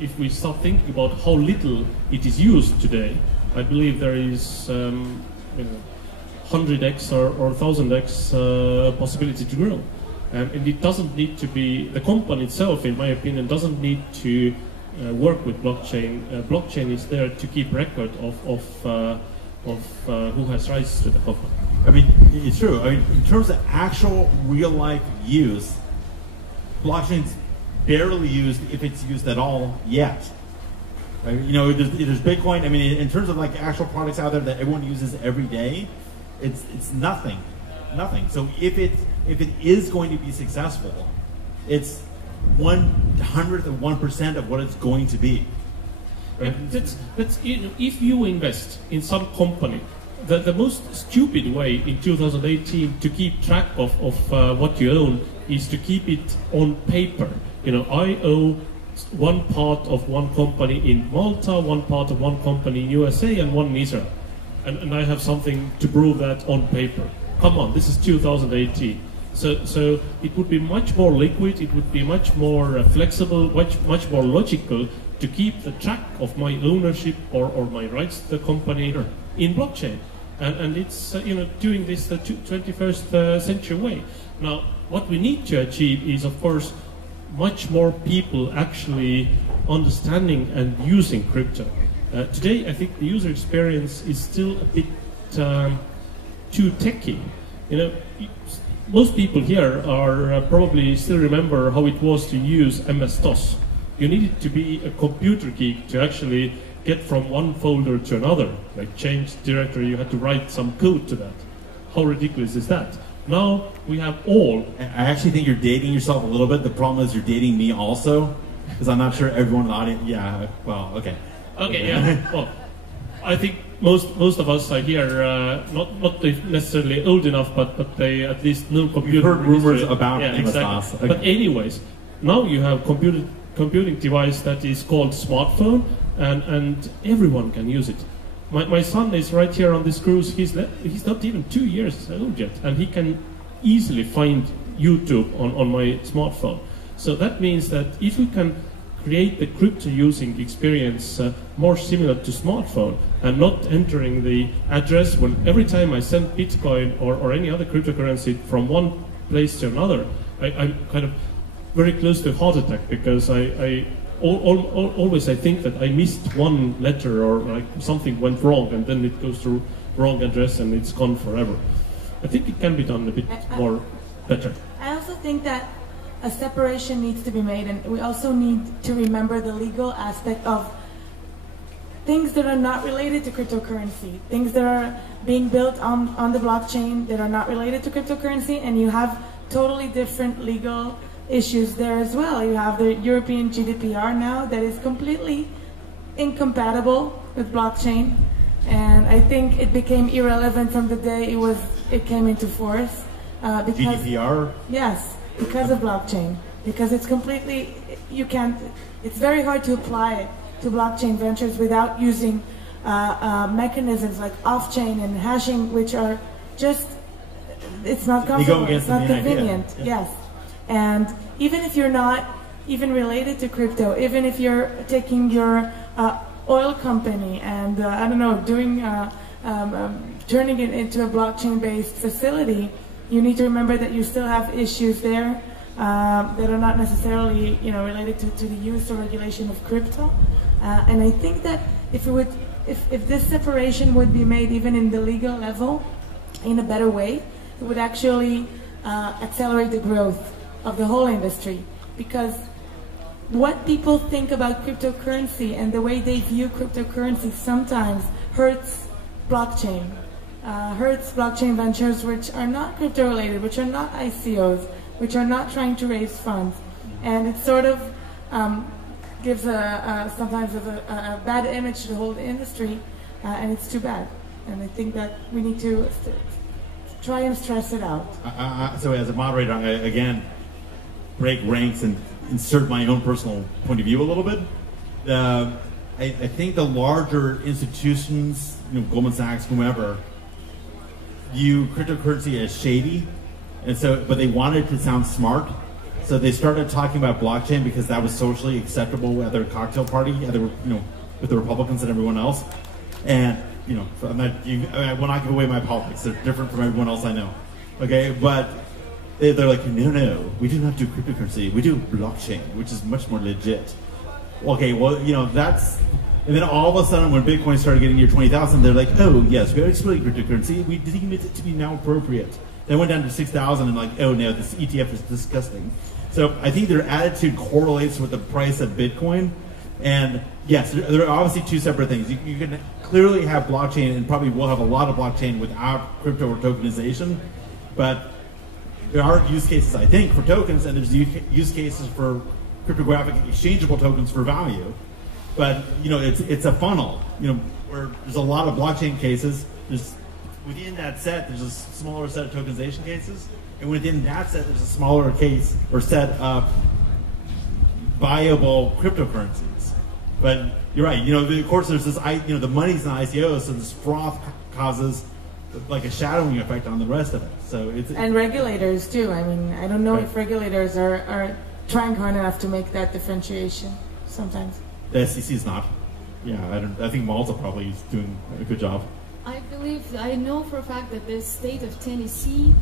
If we start thinking about how little it is used today, I believe there is 100x or 1000x possibility to grow. And it doesn't need to be, the company itself, in my opinion, doesn't need to work with blockchain. Blockchain is there to keep record of who has rights to the company. I mean, it's true. I mean, in terms of actual real-life use, blockchain's barely used, if it's used at all, yet. There's Bitcoin. I mean, in terms of like actual products out there that everyone uses every day, it's nothing. So if it is going to be successful, it's 1/100th of 1% of what it's going to be. Right? If you invest in some company, the most stupid way in 2018 to keep track of what you own is to keep it on paper. I owe one part of one company in Malta, one part of one company in USA, and one in Israel. And I have something to prove that on paper. Come on, this is 2018. So it would be much more liquid, it would be much more flexible, much more logical to keep the track of my ownership or my rights to the company in blockchain. And it's doing this the 21st century way. Now, what we need to achieve is, of course, much more people actually understanding and using crypto. Today, I think the user experience is still a bit too techy. Most people here are probably still remember how it was to use MS-DOS. You needed to be a computer geek to actually get from one folder to another, like change directory, you had to write some code to that. How ridiculous is that? Now we have all. I actually think you're dating yourself a little bit. The problem is you're dating me also, because I'm not sure everyone in the audience. Yeah, well, okay. Okay, yeah. Well, I think most of us are here not necessarily old enough, but they at least know computer. You've heard rumors history. about exactly. Okay. But anyways, now you have computing device that is called smartphone, and everyone can use it. My son is right here on this cruise. He's not even 2 years old yet, and he can easily find YouTube on my smartphone. So that means that if we can create the crypto using experience more similar to smartphone and not entering the address when every time I send Bitcoin or any other cryptocurrency from one place to another, I'm kind of very close to a heart attack because always I think that I missed one letter or like something went wrong and then it goes to wrong address and it's gone forever. I think it can be done a bit more better. I also think that a separation needs to be made, and we also need to remember the legal aspect of things that are not related to cryptocurrency, things that are being built on the blockchain that are not related to cryptocurrency, and you have totally different legal issues there as well. You have the European GDPR now that is completely incompatible with blockchain, and I think it became irrelevant from the day it came into force. Because, GDPR? Yes, because of blockchain. because it's completely, it's very hard to apply it to blockchain ventures without using mechanisms like off-chain and hashing, which are just, it's not comfortable, it's not convenient, yes. And even if you're not even related to crypto, even if you're taking your oil company and, I don't know, doing, turning it into a blockchain-based facility, you need to remember that you still have issues there that are not necessarily, related to the use or regulation of crypto. And I think that if this separation would be made even in the legal level in a better way, it would actually accelerate the growth of the whole industry. Because what people think about cryptocurrency and the way they view cryptocurrency sometimes hurts blockchain. Hurts blockchain ventures which are not crypto related, which are not ICOs, which are not trying to raise funds. And it sort of gives sometimes a bad image to the whole industry, and it's too bad. And I think that we need to try and stress it out. So as a moderator, I'm going to, again, break ranks and insert my own personal point of view a little bit. I think the larger institutions, Goldman Sachs, whomever, view cryptocurrency as shady, and so, but they wanted to sound smart, so they started talking about blockchain because that was socially acceptable at their cocktail party, with the Republicans and everyone else. And I will not give away my politics; they're different from everyone else I know. Okay, but they're like, no, we do not do cryptocurrency. We do blockchain, which is much more legit. Okay, well, that's. And then all of a sudden, when Bitcoin started getting near 20,000, they're like, oh, yes, we are exploiting cryptocurrency. We deem it to be now appropriate. They went down to 6,000 and like, oh, no, this ETF is disgusting. So I think their attitude correlates with the price of Bitcoin. And yes, there are obviously two separate things. You can clearly have blockchain and probably will have a lot of blockchain without crypto or tokenization. But there are use cases, I think, for tokens, and there's use cases for cryptographic exchangeable tokens for value. But it's a funnel. Where there's a lot of blockchain cases. Within that set, there's a smaller set of tokenization cases, and within that set, there's a smaller case or set of viable cryptocurrencies. But you're right. Of course, there's this. The money's in ICOs, so this froth causes like a shadowing effect on the rest of it. So and regulators too. I mean, I don't know if regulators are trying hard enough to make that differentiation sometimes. The SEC is not. Yeah, I think Malta probably is doing a good job. I know for a fact that the state of Tennessee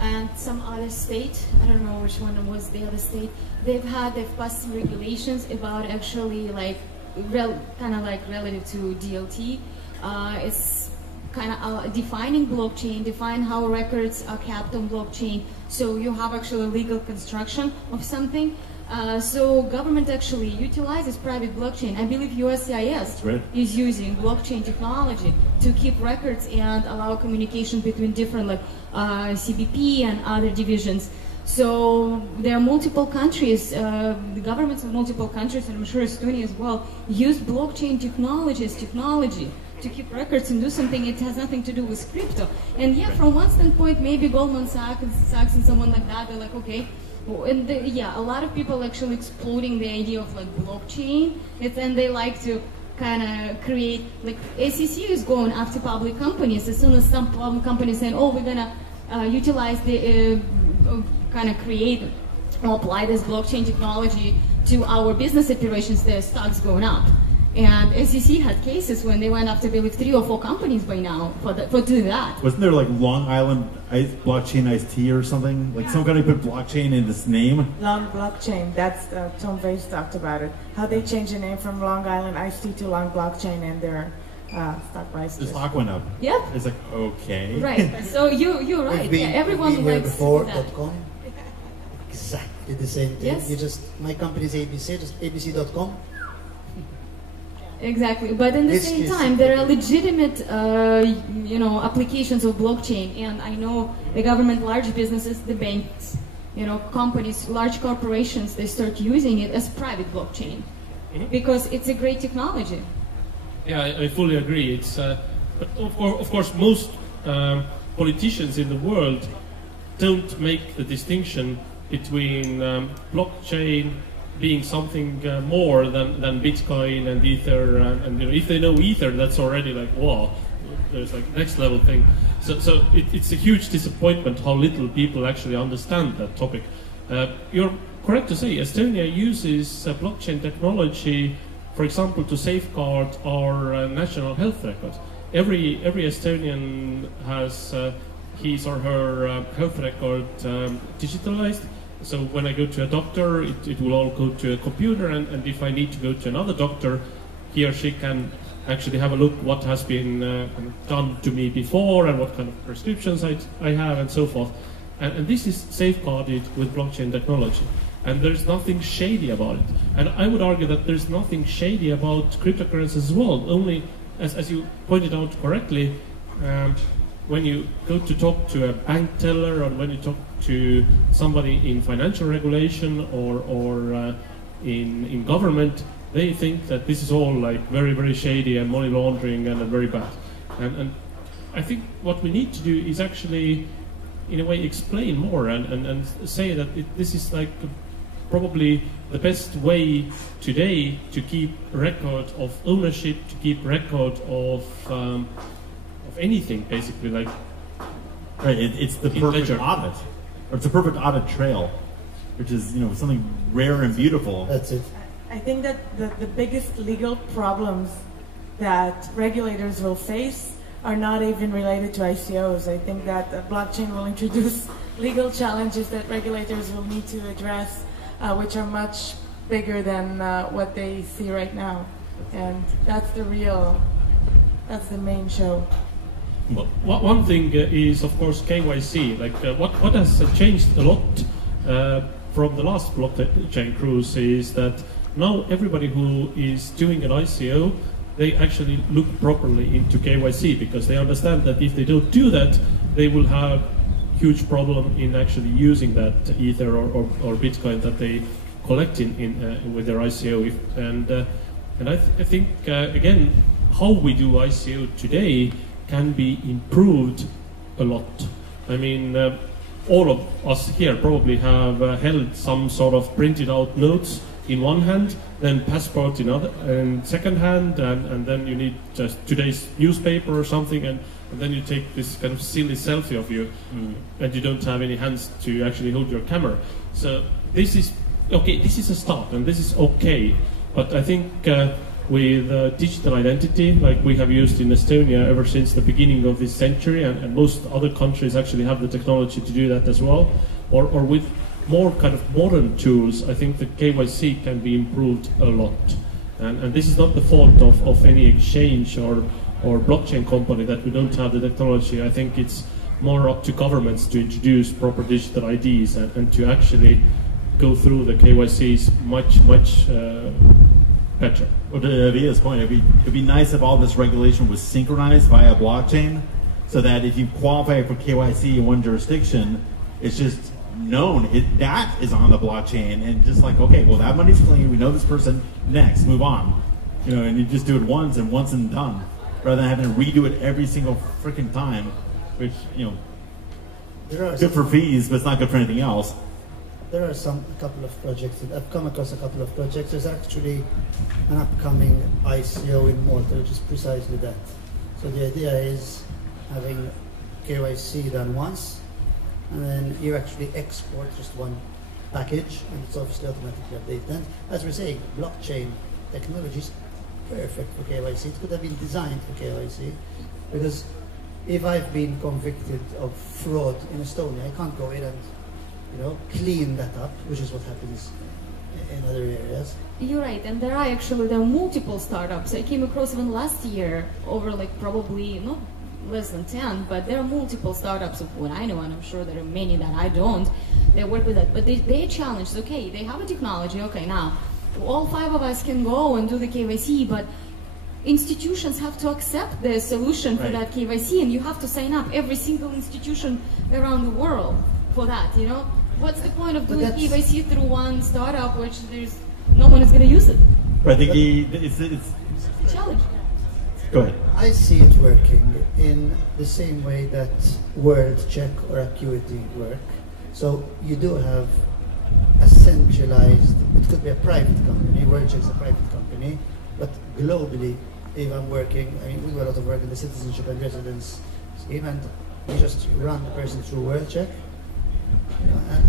and some other state, I don't know which one was the other state, they've passed some regulations about actually kind of like relative to DLT. It's kind of defining blockchain, define how records are kept on blockchain, so you have actually legal construction of something. So government actually utilizes private blockchain. I believe USCIS is using blockchain technology to keep records and allow communication between different CBP and other divisions. So there are multiple countries, the governments of multiple countries, and I'm sure Estonia as well, use blockchain technology to keep records and do something. It has nothing to do with crypto. And yeah, from one standpoint, maybe Goldman Sachs and someone like that, they're like, okay. And a lot of people actually exploding the idea of blockchain, and they like to kind of create, SEC is going after public companies. As soon as some companies saying, oh, we're gonna utilize the kind of create or apply this blockchain technology to our business operations, their stocks going up. And SEC had cases when they went after, I believe, 3 or 4 companies by now for doing that. Wasn't there Long Island blockchain iced tea or something? Some company put blockchain in this name? Long blockchain. That's Tom Vase talked about it. How they changed the name from Long Island iced tea to Long blockchain, and their stock price. The stock went up. Yep. It's okay. Right. So you're right. Everyone likes before.com. Exactly the same thing. Yes. My company is ABC, just abc.com. Exactly, but at the same time, there are legitimate, applications of blockchain, and I know the government, large businesses, the banks, companies, large corporations, they start using it as private blockchain because it's a great technology. Yeah, I fully agree. It's, but of course, most politicians in the world don't make the distinction between blockchain being something more than Bitcoin and Ether, and if they know Ether, that's already like, wow, there's like next level thing. So it's a huge disappointment how little people actually understand that topic. You're correct to say Estonia uses blockchain technology, for example, to safeguard our national health records. Every Estonian has his or her health record digitalized. So when I go to a doctor, it will all go to a computer, and if I need to go to another doctor, he or she can actually have a look what has been done to me before and what kind of prescriptions I have and so forth. And this is safeguarded with blockchain technology. And there's nothing shady about it. And I would argue that there's nothing shady about cryptocurrencies as well. Only, as you pointed out correctly, when you go to talk to a bank teller, or when you talk to somebody in financial regulation or in government, they think that this is all like very, very shady and money laundering and very bad. And I think what we need to do is actually, in a way, explain more and say that this is like probably the best way today to keep record of ownership, to keep record of anything, basically, like. Right, it's the perfect audit, or it's a perfect audit trail, which is something rare and beautiful. That's it. I think that the biggest legal problems that regulators will face are not even related to ICOs. I think that blockchain will introduce legal challenges that regulators will need to address, which are much bigger than what they see right now. And that's the main show. Well, one thing is, of course, KYC. Like, what has changed a lot from the last blockchain cruise is that now everybody who is doing an ICO, they actually look properly into KYC, because they understand that if they don't do that, they will have huge problem in actually using that Ether or Bitcoin that they collect in with their ICO. And I think again, how we do ICO today can be improved a lot. I mean, all of us here probably have held some sort of printed out notes in one hand, then passport in second hand, and then you need just today's newspaper or something, and then you take this kind of silly selfie of you, and you don't have any hands to actually hold your camera. So this is okay, this is a start, and this is okay, but I think with digital identity, like we have used in Estonia ever since the beginning of this century, and most other countries actually have the technology to do that as well, or with more kind of modern tools, I think the KYC can be improved a lot. And this is not the fault of any exchange or blockchain company that we don't have the technology. I think it's more up to governments to introduce proper digital IDs and to actually go through the KYCs much better. Well, to Aviya's point, it'd be nice if all this regulation was synchronized via blockchain, so that if you qualify for KYC in one jurisdiction, it's just known that is on the blockchain, and just like, okay, well, that money's clean, we know this person, next, move on. And you just do it once and done, rather than having to redo it every single freaking time, which, good for fees, but it's not good for anything else. There are a couple of projects that I've come across. A couple of projects. There's actually an upcoming ICO in Malta, which is precisely that. So the idea is having KYC done once, and then you actually export just one package, and it's obviously automatically updated. And as we're saying, blockchain technology is perfect for KYC. It could have been designed for KYC, because if I've been convicted of fraud in Estonia, I can't go in and clean that up, which is what happens in other areas. You're right, and there are multiple startups. I came across even last year, over probably not less than 10, but there are multiple startups of what I know, and I'm sure there are many that I don't, they work with that. But they challenged, okay, they have a technology, okay, now, all 5 of us can go and do the KYC, but institutions have to accept the solution for that KYC, and you have to sign up, every single institution around the world, for that, What's the point of doing KYC through one startup, which no one is going to use it? I think it's a challenge. Go ahead. I see it working in the same way that WorldCheck or Acuity work. So you do have a centralized, it could be a private company, WorldCheck's a private company, but globally, if I'm working, I mean, we do a lot of work in the citizenship and residence scheme, and you just run the person through WorldCheck,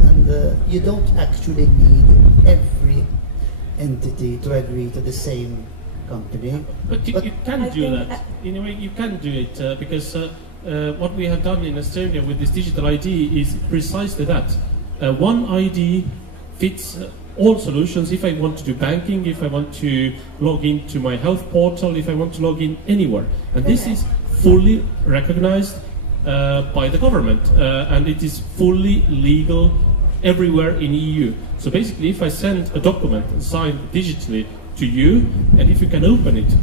and you don't actually need every entity to agree to the same company. But you can do that. In a way, you can do it because what we have done in Estonia with this digital ID is precisely that. One ID fits all solutions. If I want to do banking, if I want to log into my health portal, if I want to log in anywhere. And this is fully recognized by the government, and it is fully legal everywhere in EU. So basically, if I send a document signed digitally to you, and if you can open it,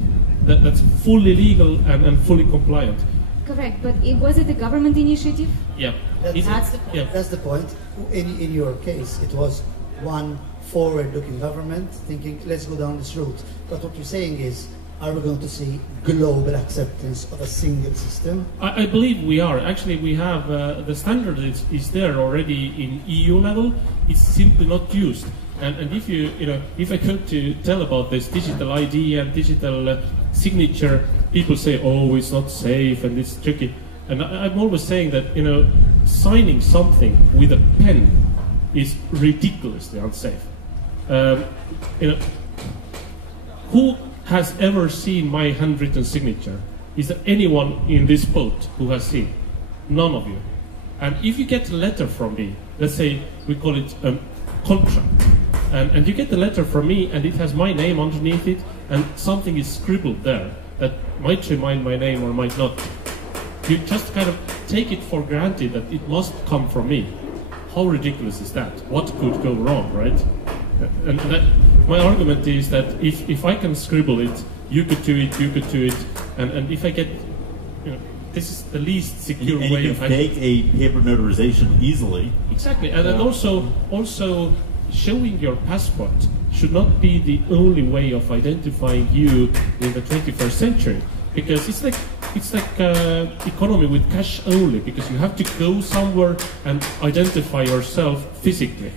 that's fully legal and fully compliant. Correct, but was it a government initiative? Yeah. That's the point. Yeah. That's the point. In your case, it was one forward-looking government thinking, let's go down this route. But what you're saying is, are we going to see global acceptance of a single system? I believe we are. Actually, we have the standard is there already in EU level. It's simply not used. And if if I go to tell about this digital ID and digital signature, people say, oh, it's not safe and it's tricky. And I'm always saying that signing something with a pen is ridiculously unsafe. Who has ever seen my handwritten signature? Is there anyone in this boat who has seen? None of you. And if you get a letter from me, let's say we call it a contract, and you get the letter from me and it has my name underneath it and something is scribbled there that might remind my name or might not, you just kind of take it for granted that it must come from me. How ridiculous is that? What could go wrong, right? And my argument is that if I can scribble it, you could do it, you could do it, and if I get, this is the least secure way you of can fake a paper notarization easily. Exactly, and then also showing your passport should not be the only way of identifying you in the 21st century, because it's like economy with cash only, because you have to go somewhere and identify yourself physically.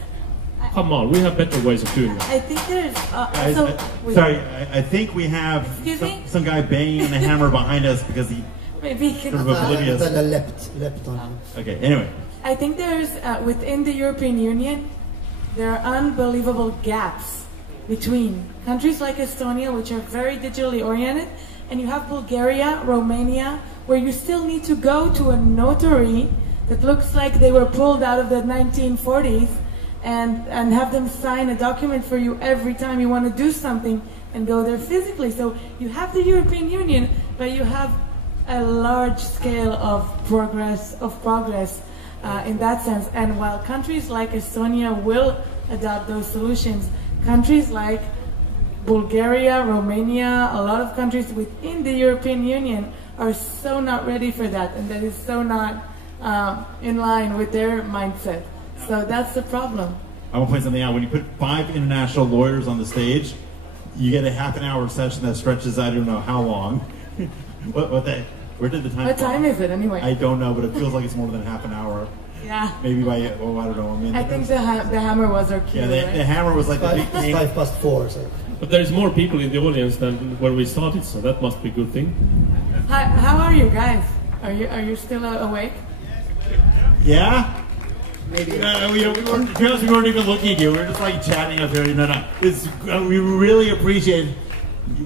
Come on, we have better ways of doing that. I think there's I think we have some guy banging on the hammer behind us because he maybe sort of oblivious. Leapt on him. Okay, anyway. I think there's within the European Union there are unbelievable gaps between countries like Estonia, which are very digitally oriented, and you have Bulgaria, Romania, where you still need to go to a notary that looks like they were pulled out of the 1940s and have them sign a document for you every time you want to do something and go there physically. So you have the European Union, but you have a large scale of progress in that sense. And while countries like Estonia will adopt those solutions, countries like Bulgaria, Romania, a lot of countries within the European Union are so not ready for that, and that is so not in line with their mindset. So that's the problem. I want to point something out. When you put 5 international lawyers on the stage, you get a half-an-hour session that stretches, I don't know how long. Where did the time What time is it anyway? I don't know, but it feels like it's more than half an hour. Yeah. Maybe by, I don't know. I think the hammer was our cue, Yeah, right? the hammer was like the big thing. 4:05. So. But there's more people in the audience than when we started, so that must be a good thing. How are you guys? Are you still awake? Yeah? Maybe. We weren't even looking at you. We were just like chatting up here. We really appreciate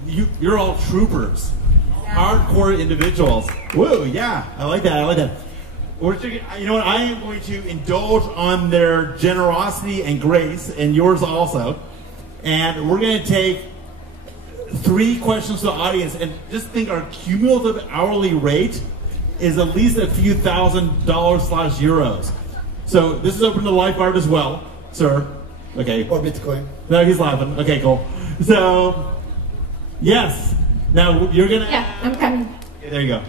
you. You're all troopers, hardcore individuals. Woo! Yeah, I like that. You know what? I am going to indulge on their generosity and grace, and yours also. And we're going to take 3 questions to the audience, and just think our cumulative hourly rate is at least a few $1,000s/euros. So this is open to lifeguard as well, sir. Okay. Or Bitcoin. No, he's laughing. Okay, cool. So, yes. Now you're gonna. Yeah, I'm coming. Okay, there you go.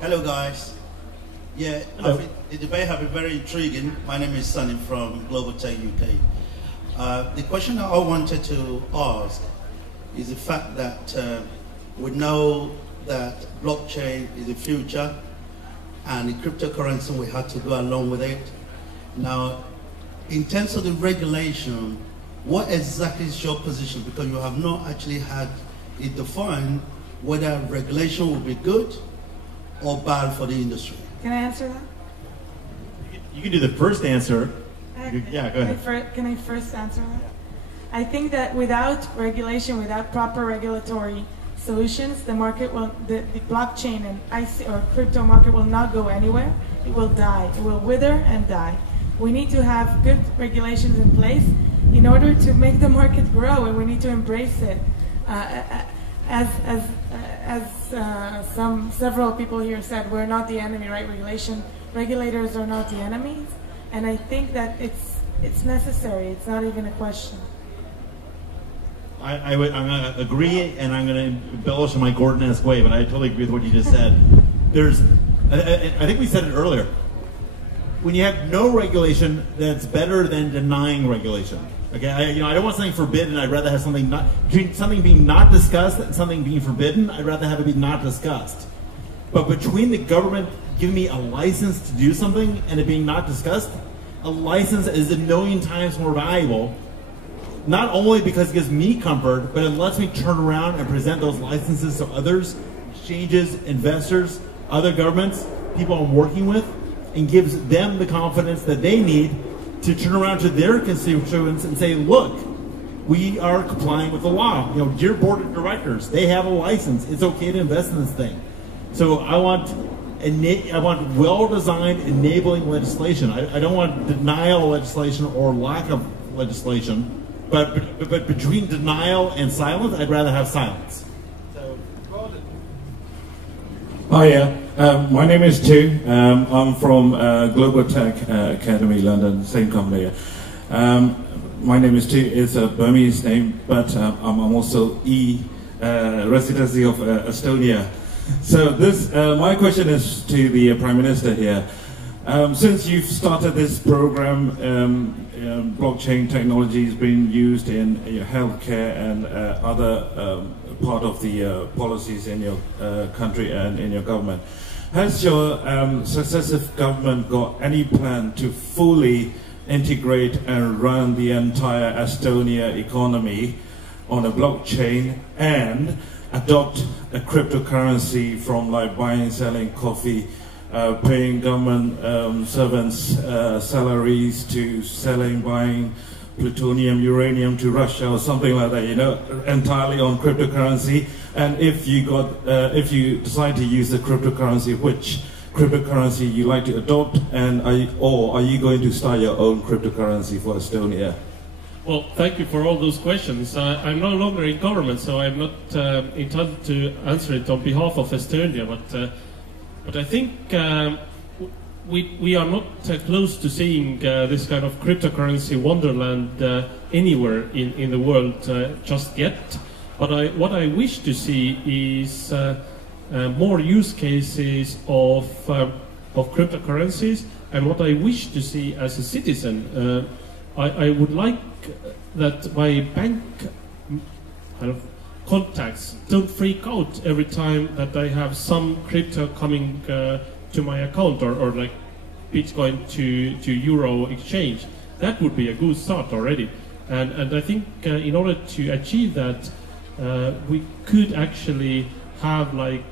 Hello, guys. Yeah, Hello. I think the debate has been very intriguing. My name is Sunny from Global Tech UK. The question that I wanted to ask is the fact that we know that blockchain is the future, and the cryptocurrency we have to go along with it. Now, in terms of the regulation, what exactly is your position? Because you have not actually had it defined whether regulation will be good or bad for the industry. Can I answer that? You can do the first answer. Yeah, go ahead. Can I first answer that? I think that without regulation, without proper regulatory solutions, the market will, the blockchain and or crypto market will not go anywhere. It will die. It will wither and die. We need to have good regulations in place in order to make the market grow, and we need to embrace it. Several people here said, we're not the enemy, right? Regulators are not the enemies, and I think that it's necessary. It's not even a question. I'm going to agree, and I'm going to embellish in my Gordon-esque way, but I totally agree with what you just said. I think we said it earlier. When you have no regulation, that's better than denying regulation. Okay, I don't want something forbidden. I'd rather have something between something being not discussed and something being forbidden. I'd rather have it be not discussed. But between the government giving me a license to do something and it being not discussed, a license is a million times more valuable. Not only because it gives me comfort, but it lets me turn around and present those licenses to others, exchanges, investors, other governments, people I'm working with, and gives them the confidence that they need to turn around to their constituents and say, look, we are complying with the law. Dear board of directors, they have a license. It's okay to invest in this thing. So I want well-designed enabling legislation. I don't want denial legislation or lack of legislation. But between denial and silence, I'd rather have silence. So, Hi, my name is Tu. I'm from Global Tech Academy, London, same company. My name is Tu. It's a Burmese name, but I'm also residency of Estonia. So my question is to the Prime Minister here. Since you've started this program, blockchain technology is being used in healthcare and other part of the policies in your country and in your government. Has your successive government got any plan to fully integrate and run the entire Estonia economy on a blockchain and adopt a cryptocurrency from like buying, selling coffee, paying government servants salaries to selling, buying plutonium, uranium to Russia or something like that, entirely on cryptocurrency? And if you decide to use the cryptocurrency, which cryptocurrency you like to adopt, and are you going to start your own cryptocurrency for Estonia? Well, thank you for all those questions. I'm no longer in government, so I'm not entitled to answer it on behalf of Estonia, but I think we are not close to seeing this kind of cryptocurrency wonderland anywhere in the world just yet. But what I wish to see is more use cases of cryptocurrencies, and what I wish to see as a citizen, I would like that my bank kind of contacts don't freak out every time that I have some crypto coming to my account or like Bitcoin to Euro exchange. That would be a good start already. And I think in order to achieve that, we could actually have like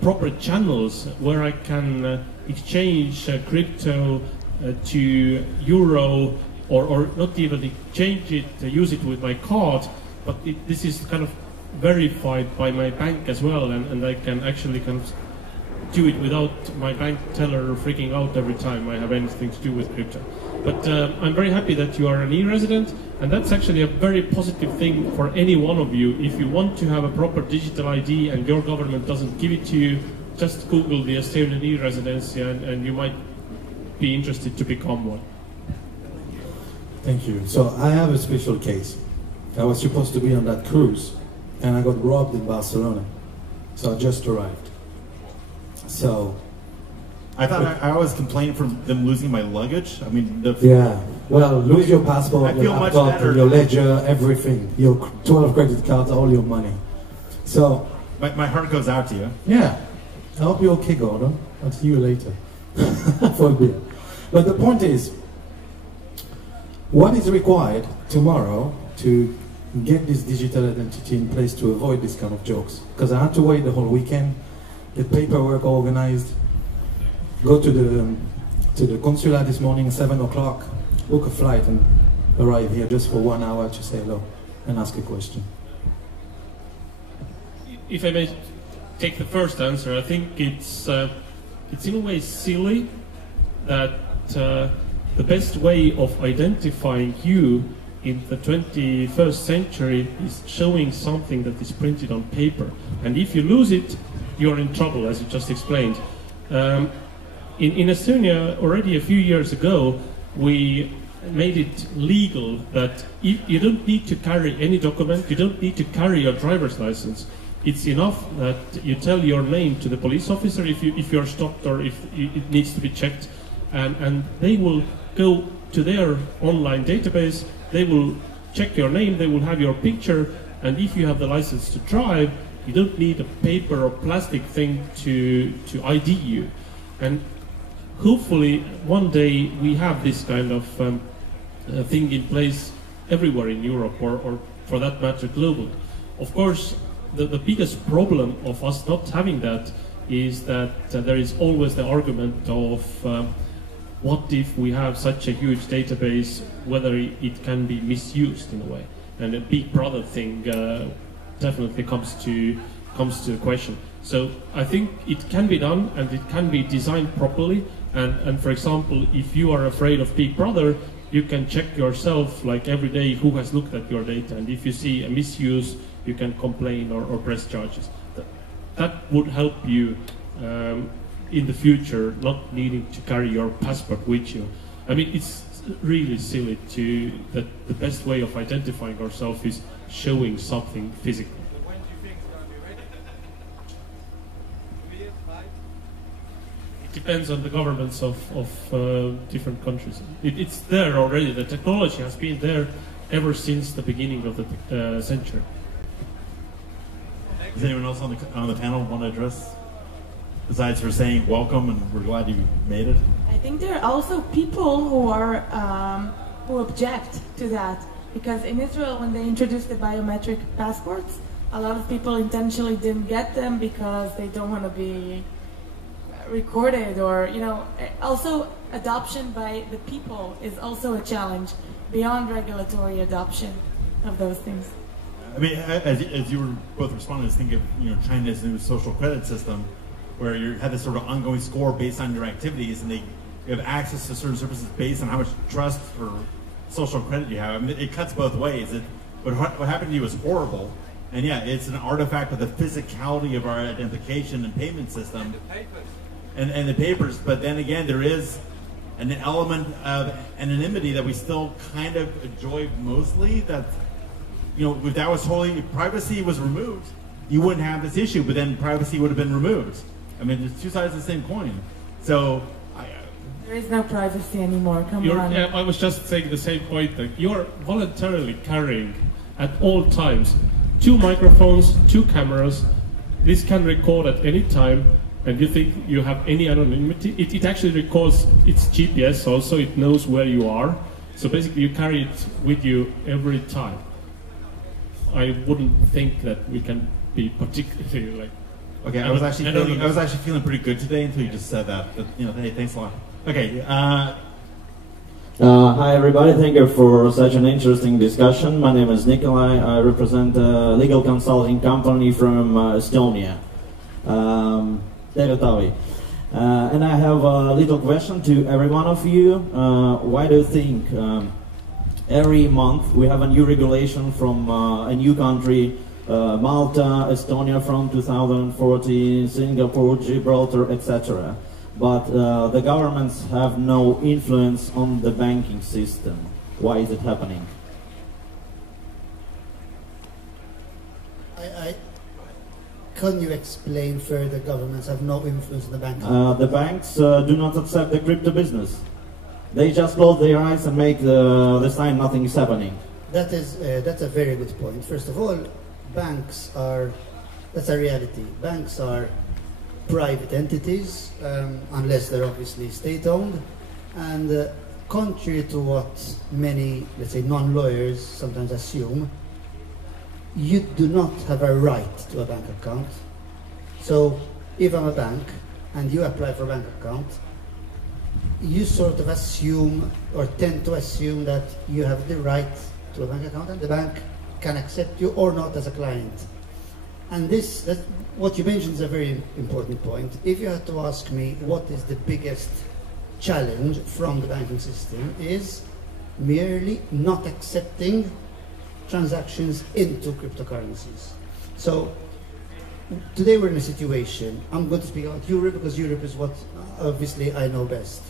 proper channels where I can exchange crypto to Euro, or not even exchange it, use it with my card, but this is kind of verified by my bank as well, and I can actually kind of do it without my bank teller freaking out every time I have anything to do with crypto. But I'm very happy that you are an e-resident, and that's actually a very positive thing for any one of you. If you want to have a proper digital ID and your government doesn't give it to you, just Google the Estonian e-residency and you might be interested to become one. Thank you. So I have a special case. I was supposed to be on that cruise, and I got robbed in Barcelona. So I just arrived. So I thought I always complained from them losing my luggage. I mean, yeah. Well, lose your passport, I feel your much laptop, better. your ledger, everything. Your 12 credit cards, all your money. So my heart goes out to you. Yeah. I hope you're okay, Gordon. I'll see you later for a beer. But the point is, what is required tomorrow to get this digital identity in place to avoid this kind of jokes? Because I had to wait the whole weekend, get paperwork organized, go to the consulate this morning, 7 o'clock, book a flight and arrive here just for 1 hour to say hello and ask a question. If I may take the first answer, I think it's in a way silly that the best way of identifying you in the 21st century is showing something that is printed on paper. And if you lose it, you're in trouble, as you just explained. In Estonia, already a few years ago, we made it legal that you don't need to carry any document, you don't need to carry your driver's license. It's enough that you tell your name to the police officer if you're stopped or if it needs to be checked, and they will go to their online database, they will check your name, they will have your picture, and if you have the license to drive, you don't need a paper or plastic thing to ID you. And hopefully one day we have this kind of thing in place everywhere in Europe, or for that matter globally. Of course, the biggest problem of us not having that is that there is always the argument of what if we have such a huge database, whether it can be misused in a way. And the Big Brother thing definitely comes to the question. So I think it can be done and it can be designed properly. And for example, if you are afraid of Big Brother, you can check yourself like every day who has looked at your data. And if you see a misuse, you can complain or press charges. That would help you in the future, not needing to carry your passport with you. I mean, it's really silly that the best way of identifying ourselves is showing something physical. When do you think it's going to be ready? 2 years, 5? It depends on the governments of different countries. It's there already. The technology has been there ever since the beginning of the century. Does anyone else on the panel want to address? Besides for saying welcome and we're glad you made it. I think there are also people who are who object to that, because in Israel, when they introduced the biometric passports, a lot of people intentionally didn't get them because they don't want to be recorded, or also adoption by the people is also a challenge beyond regulatory adoption of those things. I mean, as you were both responding, I was thinking of China's new social credit system, where you have this sort of ongoing score based on your activities, and you have access to certain services based on how much trust or social credit you have. I mean, it cuts both ways. What happened to you is horrible, and yeah, it's an artifact of the physicality of our identification and payment system. And the papers. And the papers, but then again, there is an element of anonymity that we still kind of enjoy mostly. That if that was totally, privacy was removed, you wouldn't have this issue, but then privacy would have been removed. I mean, there's two sides of the same coin. So there is no privacy anymore. Come on. I was just saying the same point, that you're voluntarily carrying at all times 2 microphones, 2 cameras. This can record at any time, and you think you have any anonymity. It actually records its GPS also. It knows where you are. So basically you carry it with you every time. I wouldn't think that we can be particularly like. Okay, I was actually feeling pretty good today until you just said that. But, hey, thanks a lot. Okay. Hi everybody, thank you for such an interesting discussion. My name is Nikolai. I represent a legal consulting company from Estonia. Taavi. And I have a little question to every one of you. Why do you think every month we have a new regulation from a new country, Malta, Estonia from 2014, Singapore, Gibraltar, etc. But the governments have no influence on the banking system. Why is it happening? Can you explain further? Governments have no influence on the banking. The banks do not accept the crypto business. They just close their eyes and make the sign nothing is happening. That's a very good point. First of all, banks are That's a reality. Banks are private entities, unless they're obviously state-owned, and contrary to what many, let's say, non-lawyers sometimes assume, you do not have a right to a bank account. So if I'm a bank and you apply for a bank account, you sort of assume or tend to assume that you have the right to a bank account and the bank can accept you or not as a client. And what you mentioned is a very important point. If you had to ask me what is the biggest challenge from the banking system, is merely not accepting transactions into cryptocurrencies. So today we're in a situation, I'm going to speak about Europe because Europe is what obviously I know best.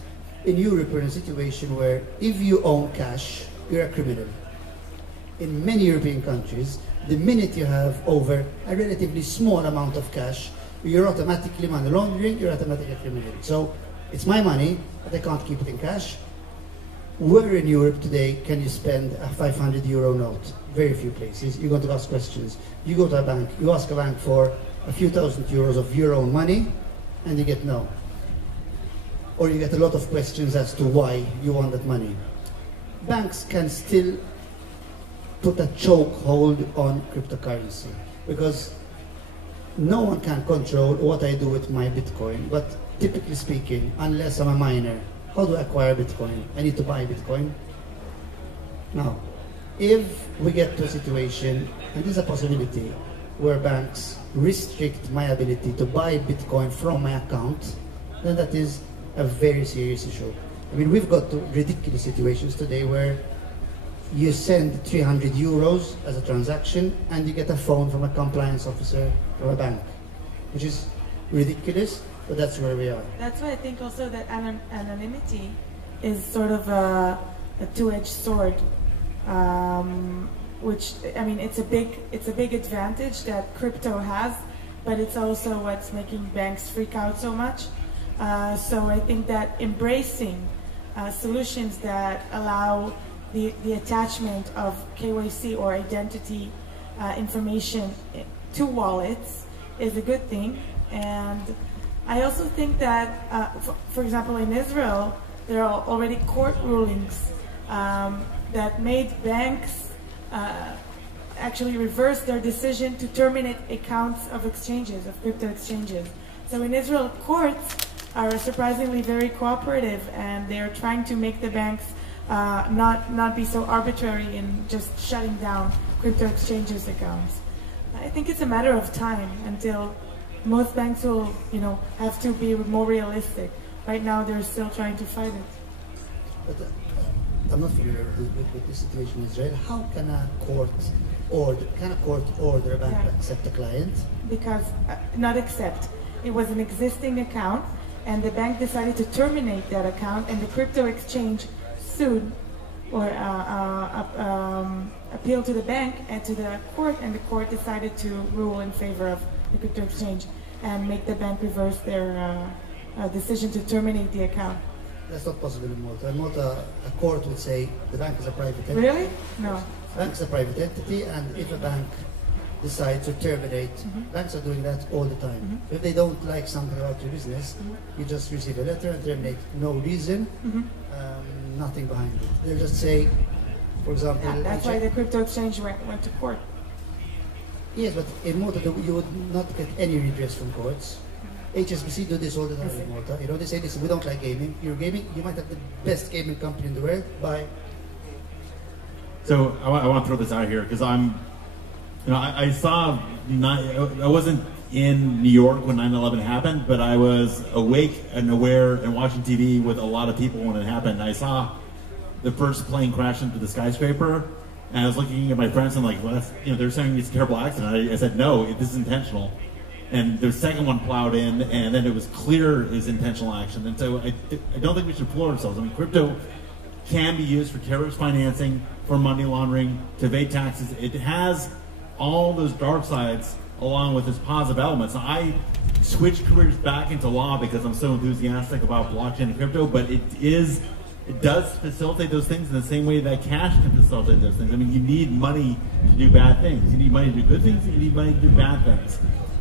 In Europe we're in a situation where if you own cash, you're a criminal. In many European countries, the minute you have over a relatively small amount of cash, you're automatically money laundering, you're automatically a criminal. So it's my money, but I can't keep it in cash. Where in Europe today can you spend a 500 euro note? Very few places. You're going to ask questions. You go to a bank, you ask a bank for a few thousand euros of your own money, and you get no. Or you get a lot of questions as to why you want that money. Banks can still put a chokehold on cryptocurrency because no one can control what I do with my Bitcoin. But typically speaking, unless I'm a miner, how do I acquire Bitcoin? I need to buy Bitcoin. Now, if we get to a situation, and this is a possibility, where banks restrict my ability to buy Bitcoin from my account, then that is a very serious issue. I mean, we've got to ridiculous situations today where you send 300 euros as a transaction and you get a phone from a compliance officer from a bank, which is ridiculous, but that's where we are. That's why I think also that anonymity is sort of a two-edged sword, which, I mean, it's a big advantage that crypto has, but it's also what's making banks freak out so much. So I think that embracing solutions that allow the attachment of KYC or identity information to wallets is a good thing. And I also think that, for example, in Israel, there are already court rulings that made banks actually reverse their decision to terminate accounts of exchanges, of crypto exchanges. So in Israel, courts are surprisingly very cooperative, and they are trying to make the banks not be so arbitrary in just shutting down crypto exchanges accounts. I think it's a matter of time until most banks will, have to be more realistic. Right now, they're still trying to fight it. But I'm not familiar with the situation in Israel. How can a court order a bank to accept a client? Because not accept. It was an existing account, and the bank decided to terminate that account, and the crypto exchange sued or appealed to the bank and to the court, and the court decided to rule in favor of the crypto exchange and make the bank reverse their decision to terminate the account. That's not possible in Malta. In Malta, a court would say the bank is a private entity. Really? No. The bank is a private entity, and if a bank decides to terminate, banks are doing that all the time. If they don't like something about your business, you just receive a letter and terminate. No reason, nothing behind it. They'll just say, for example... Yeah, that's why the crypto exchange went to court. Yes, but in Malta, you would not get any redress from courts. HSBC do this all the time in Malta. They say, listen, we don't like gaming. You're gaming, you might have the best gaming company in the world. Bye. So I want to throw this out here because I saw, I wasn't in New York when 9/11 happened, but I was awake and aware and watching TV with a lot of people when it happened. I saw the first plane crash into the skyscraper, and I was looking at my friends and like, well, that's, they're saying it's a terrible accident. I said, no, this is intentional. And the second one plowed in, and then it was clear it was intentional action. And so I don't think we should fool ourselves. I mean, crypto can be used for terrorist financing, for money laundering, to evade taxes. It has all those dark sides along with its positive elements. Now, I switched careers back into law because I'm so enthusiastic about blockchain and crypto, but it does facilitate those things in the same way that cash can facilitate those things. I mean, you need money to do bad things. You need money to do good things, you need money to do bad things.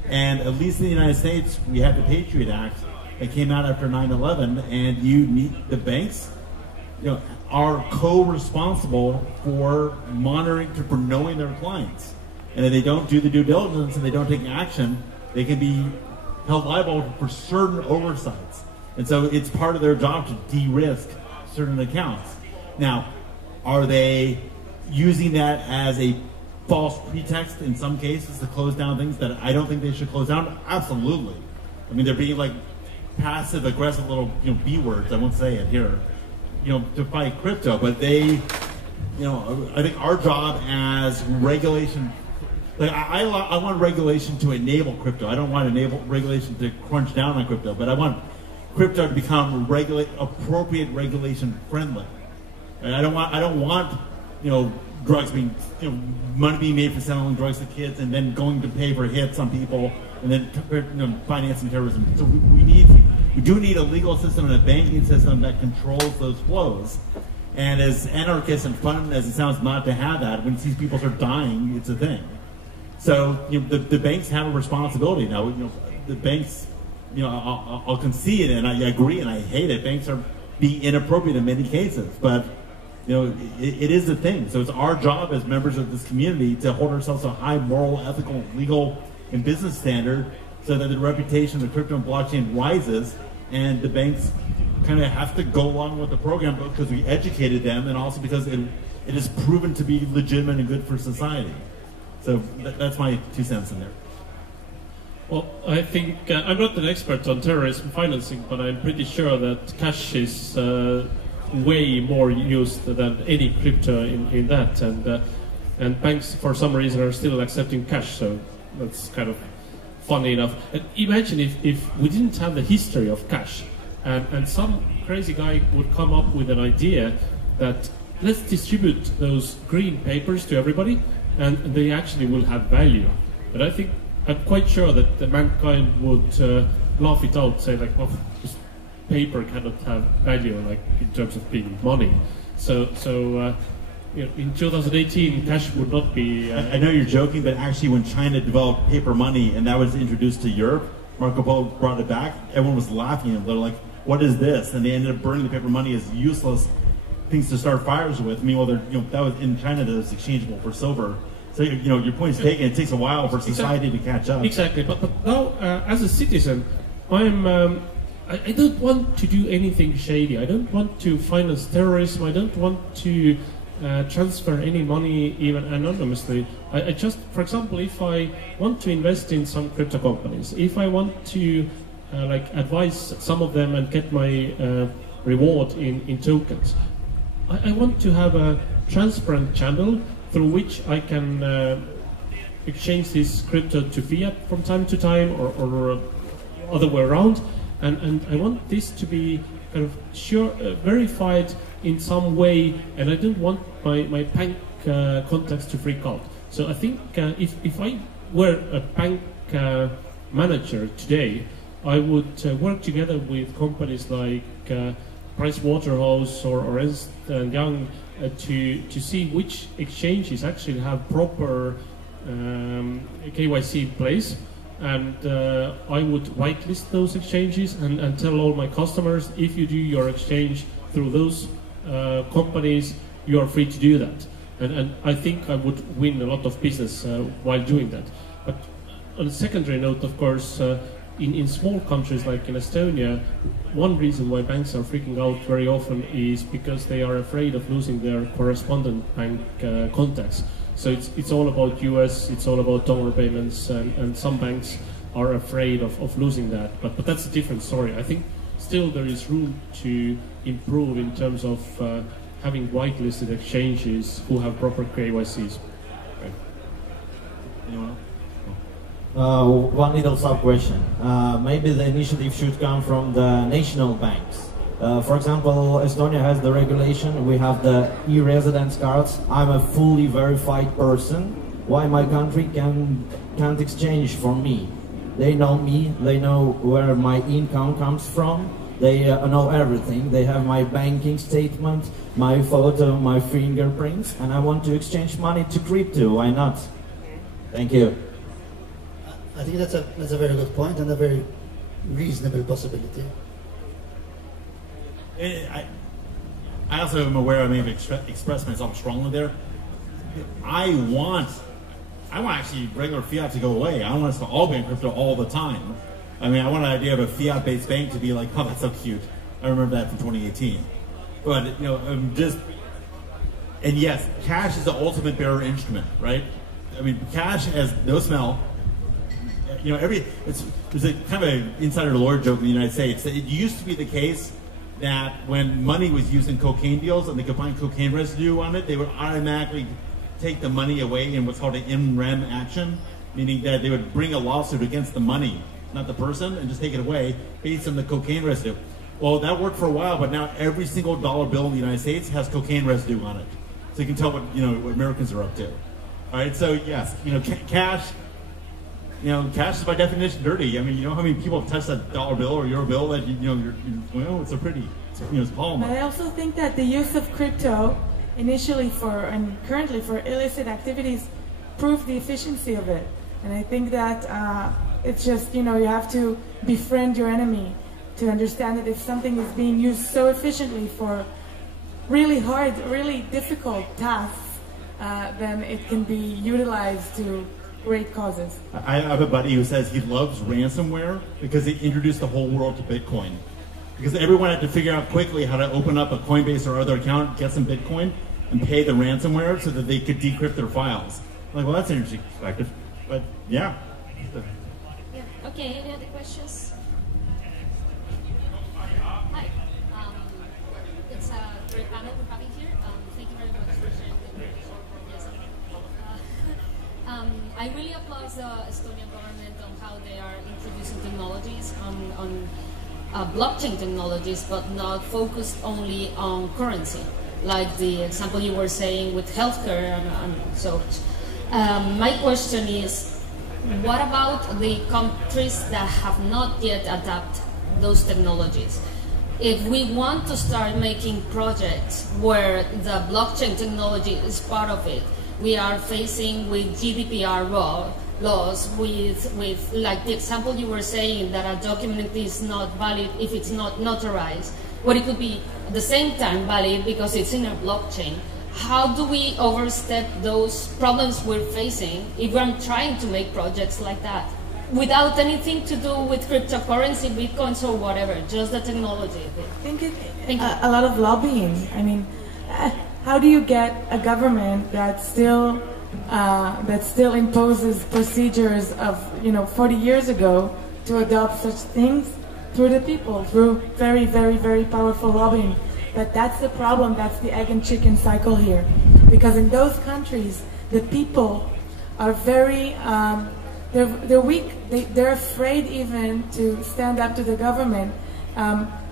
And at least in the United States, we had the Patriot Act that came out after 9/11, and you need the banks, are co-responsible for monitoring, for knowing their clients. And if they don't do the due diligence and they don't take action, they can be held liable for certain oversights. And so it's part of their job to de-risk certain accounts. Now, are they using that as a false pretext in some cases to close down things that I don't think they should close down? Absolutely. I mean, they're being like passive aggressive little B words, I won't say it here, to fight crypto, but they, I think our job as regulation, like I want regulation to enable crypto. I don't want regulation to crunch down on crypto, but I want crypto to become appropriate regulation friendly. And I don't want drugs being, money being made for selling drugs to kids and then going to pay for hits on people and then financing terrorism. So we do need a legal system and a banking system that controls those flows. And as anarchist and fun as it sounds not to have that, when these people start dying, it's a thing. So the banks have a responsibility now. The banks, I'll concede and I agree and I hate it. Banks are being inappropriate in many cases, but it is a thing. So it's our job as members of this community to hold ourselves to a high moral, ethical, legal, and business standard so that the reputation of crypto and blockchain rises, and the banks kind of have to go along with the program because we educated them and also because it is proven to be legitimate and good for society. So that's my 2 cents in there. Well, I think I'm not an expert on terrorism financing, but I'm pretty sure that cash is way more used than any crypto in that, and banks for some reason are still accepting cash, so that's kind of funny enough. And imagine if we didn't have the history of cash, and some crazy guy would come up with an idea that let's distribute those green papers to everybody, and they actually will have value. But I'm quite sure that the mankind would laugh it out, say like, oh, this paper cannot have value, like in terms of being money. So in 2018, cash would not be. I know you're joking, but actually, when China developed paper money and that was introduced to Europe, Marco Polo brought it back. Everyone was laughing at it. They're like, "What is this?" And they ended up burning the paper money as useless things to start fires with. Meanwhile, that was in China that was exchangeable for silver. So your point is taken. It takes a while for society to catch up. Exactly, but now as a citizen, I don't want to do anything shady. I don't want to finance terrorism. I don't want to transfer any money even anonymously. I just, for example, if I want to invest in some crypto companies, if I want to advise some of them and get my reward in tokens, I want to have a transparent channel through which I can exchange this crypto to fiat from time to time or other way around. And I want this to be kind of verified in some way, and I don't want my bank contacts to freak out. So I think if I were a bank manager today, I would work together with companies like Pricewaterhouse or Ernst & Young to see which exchanges actually have proper KYC in place. And I would whitelist those exchanges and tell all my customers, if you do your exchange through those companies, you are free to do that. And I think I would win a lot of business while doing that. But on a secondary note, of course, in small countries like in Estonia, one reason why banks are freaking out very often is because they are afraid of losing their correspondent bank contacts. So it's all about US, it's all about dollar payments, and some banks are afraid of losing that. But that's a different story. I think still there is room to improve in terms of having whitelisted exchanges who have proper KYCs. Right. Anyone else? One little sub-question. Maybe the initiative should come from the national banks. For example, Estonia has the regulation, we have the e-residence cards. I'm a fully verified person. Why my country can't exchange for me? They know me, they know where my income comes from, they know everything. They have my banking statement, my photo, my fingerprints, and I want to exchange money to crypto. Why not? Thank you. I think that's a very good point and a very reasonable possibility. I also am aware I may have expressed myself strongly there. I want actually regular fiat to go away. I want us to all be in crypto all the time. I mean, I want an idea of a fiat-based bank to be like, oh, that's so cute. I remember that from 2018. But, you know, and yes, cash is the ultimate bearer instrument, right? I mean, cash has no smell. You know, there's a kind of an insider lore joke in the United States that it used to be the case that when money was used in cocaine deals and they could find cocaine residue on it, they would automatically take the money away in what's called an in rem action, meaning that they would bring a lawsuit against the money, not the person, and just take it away based on the cocaine residue. Well, that worked for a while, but now every single dollar bill in the United States has cocaine residue on it. So you can tell what Americans are up to. All right, so yes, cash. Cash is by definition dirty. I mean, you know how many people have touched that dollar bill or euro bill that it's so pretty. It's polymer. But I also think that the use of crypto initially and currently for illicit activities prove the efficiency of it. And I think that it's just, you have to befriend your enemy to understand that if something is being used so efficiently for really hard, really difficult tasks, then it can be utilized to great causes. I have a buddy who says he loves ransomware because it introduced the whole world to Bitcoin. Because everyone had to figure out quickly how to open up a Coinbase or other account, get some Bitcoin, and pay the ransomware so that they could decrypt their files. I'm like, well, that's an interesting perspective. But yeah. Yeah. Okay, any other questions? Hi. It's a great panel we're having here. Thank you very much for sharing the information. Yes. I really applaud the Estonian government on how they are introducing technologies on blockchain technologies, but not focused only on currency, like the example you were saying with healthcare and so on. My question is, what about the countries that have not yet adopted those technologies? If we want to start making projects where the blockchain technology is part of it, we are facing with GDPR laws, with like the example you were saying that a document is not valid if it's not notarized, but it could be at the same time valid because it's in a blockchain. How do we overstep those problems we're facing if we're trying to make projects like that? Without anything to do with cryptocurrency, bitcoins or whatever, just the technology. I think a lot of lobbying. I mean, how do you get a government that still imposes procedures of 40 years ago to adopt such things through the people, through very, very, very powerful lobbying? But that's the problem. That's the egg and chicken cycle here, because in those countries the people are very they're weak. They're afraid even to stand up to the government.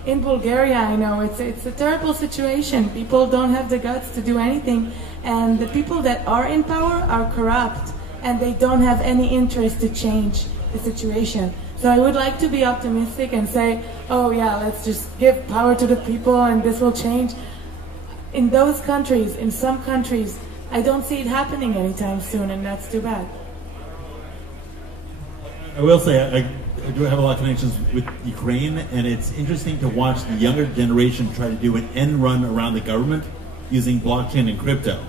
In Bulgaria, I know it's a terrible situation. People don't have the guts to do anything, and the people that are in power are corrupt, and they don't have any interest to change the situation. So I would like to be optimistic and say, oh yeah, let's just give power to the people and this will change. In those countries, in some countries, I don't see it happening anytime soon, and that's too bad. I will say, I do have a lot of connections with Ukraine, and it's interesting to watch the younger generation try to do an end run around the government using blockchain and crypto.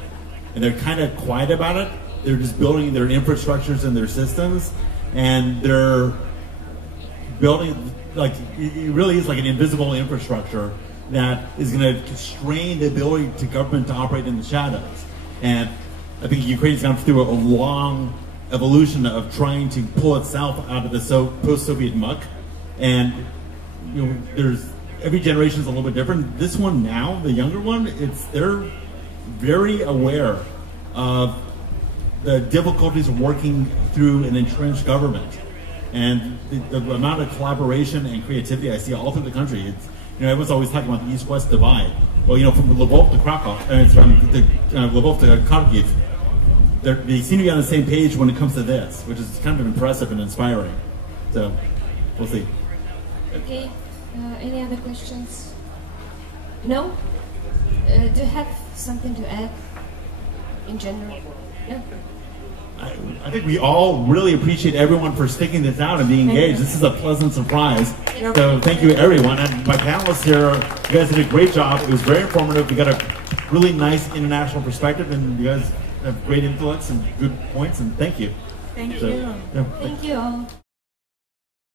And they're kind of quiet about it. They're just building their infrastructures and their systems, and they're building, like, it really is like an invisible infrastructure that is going to constrain the ability to government to operate in the shadows. And I think Ukraine's gone through a long evolution of trying to pull itself out of the post-Soviet muck, and there's every generation is a little bit different. This one now, the younger one, they're very aware of the difficulties of working through an entrenched government, and the amount of collaboration and creativity I see all through the country. It's, everyone's always talking about the East-West divide. Well, from Lvov to Krakow, and from Lvov to Kharkiv, they seem to be on the same page when it comes to this, which is kind of impressive and inspiring. So, we'll see. Okay, any other questions? No? Do you have something to add in general? No? I think we all really appreciate everyone for sticking this out and being engaged. This is a pleasant surprise. So thank you, everyone. And my panelists here, you guys did a great job. It was very informative. We got a really nice international perspective, and you guys have great intellects and good points, and thank you. Thank So, you. yeah. Thank you all.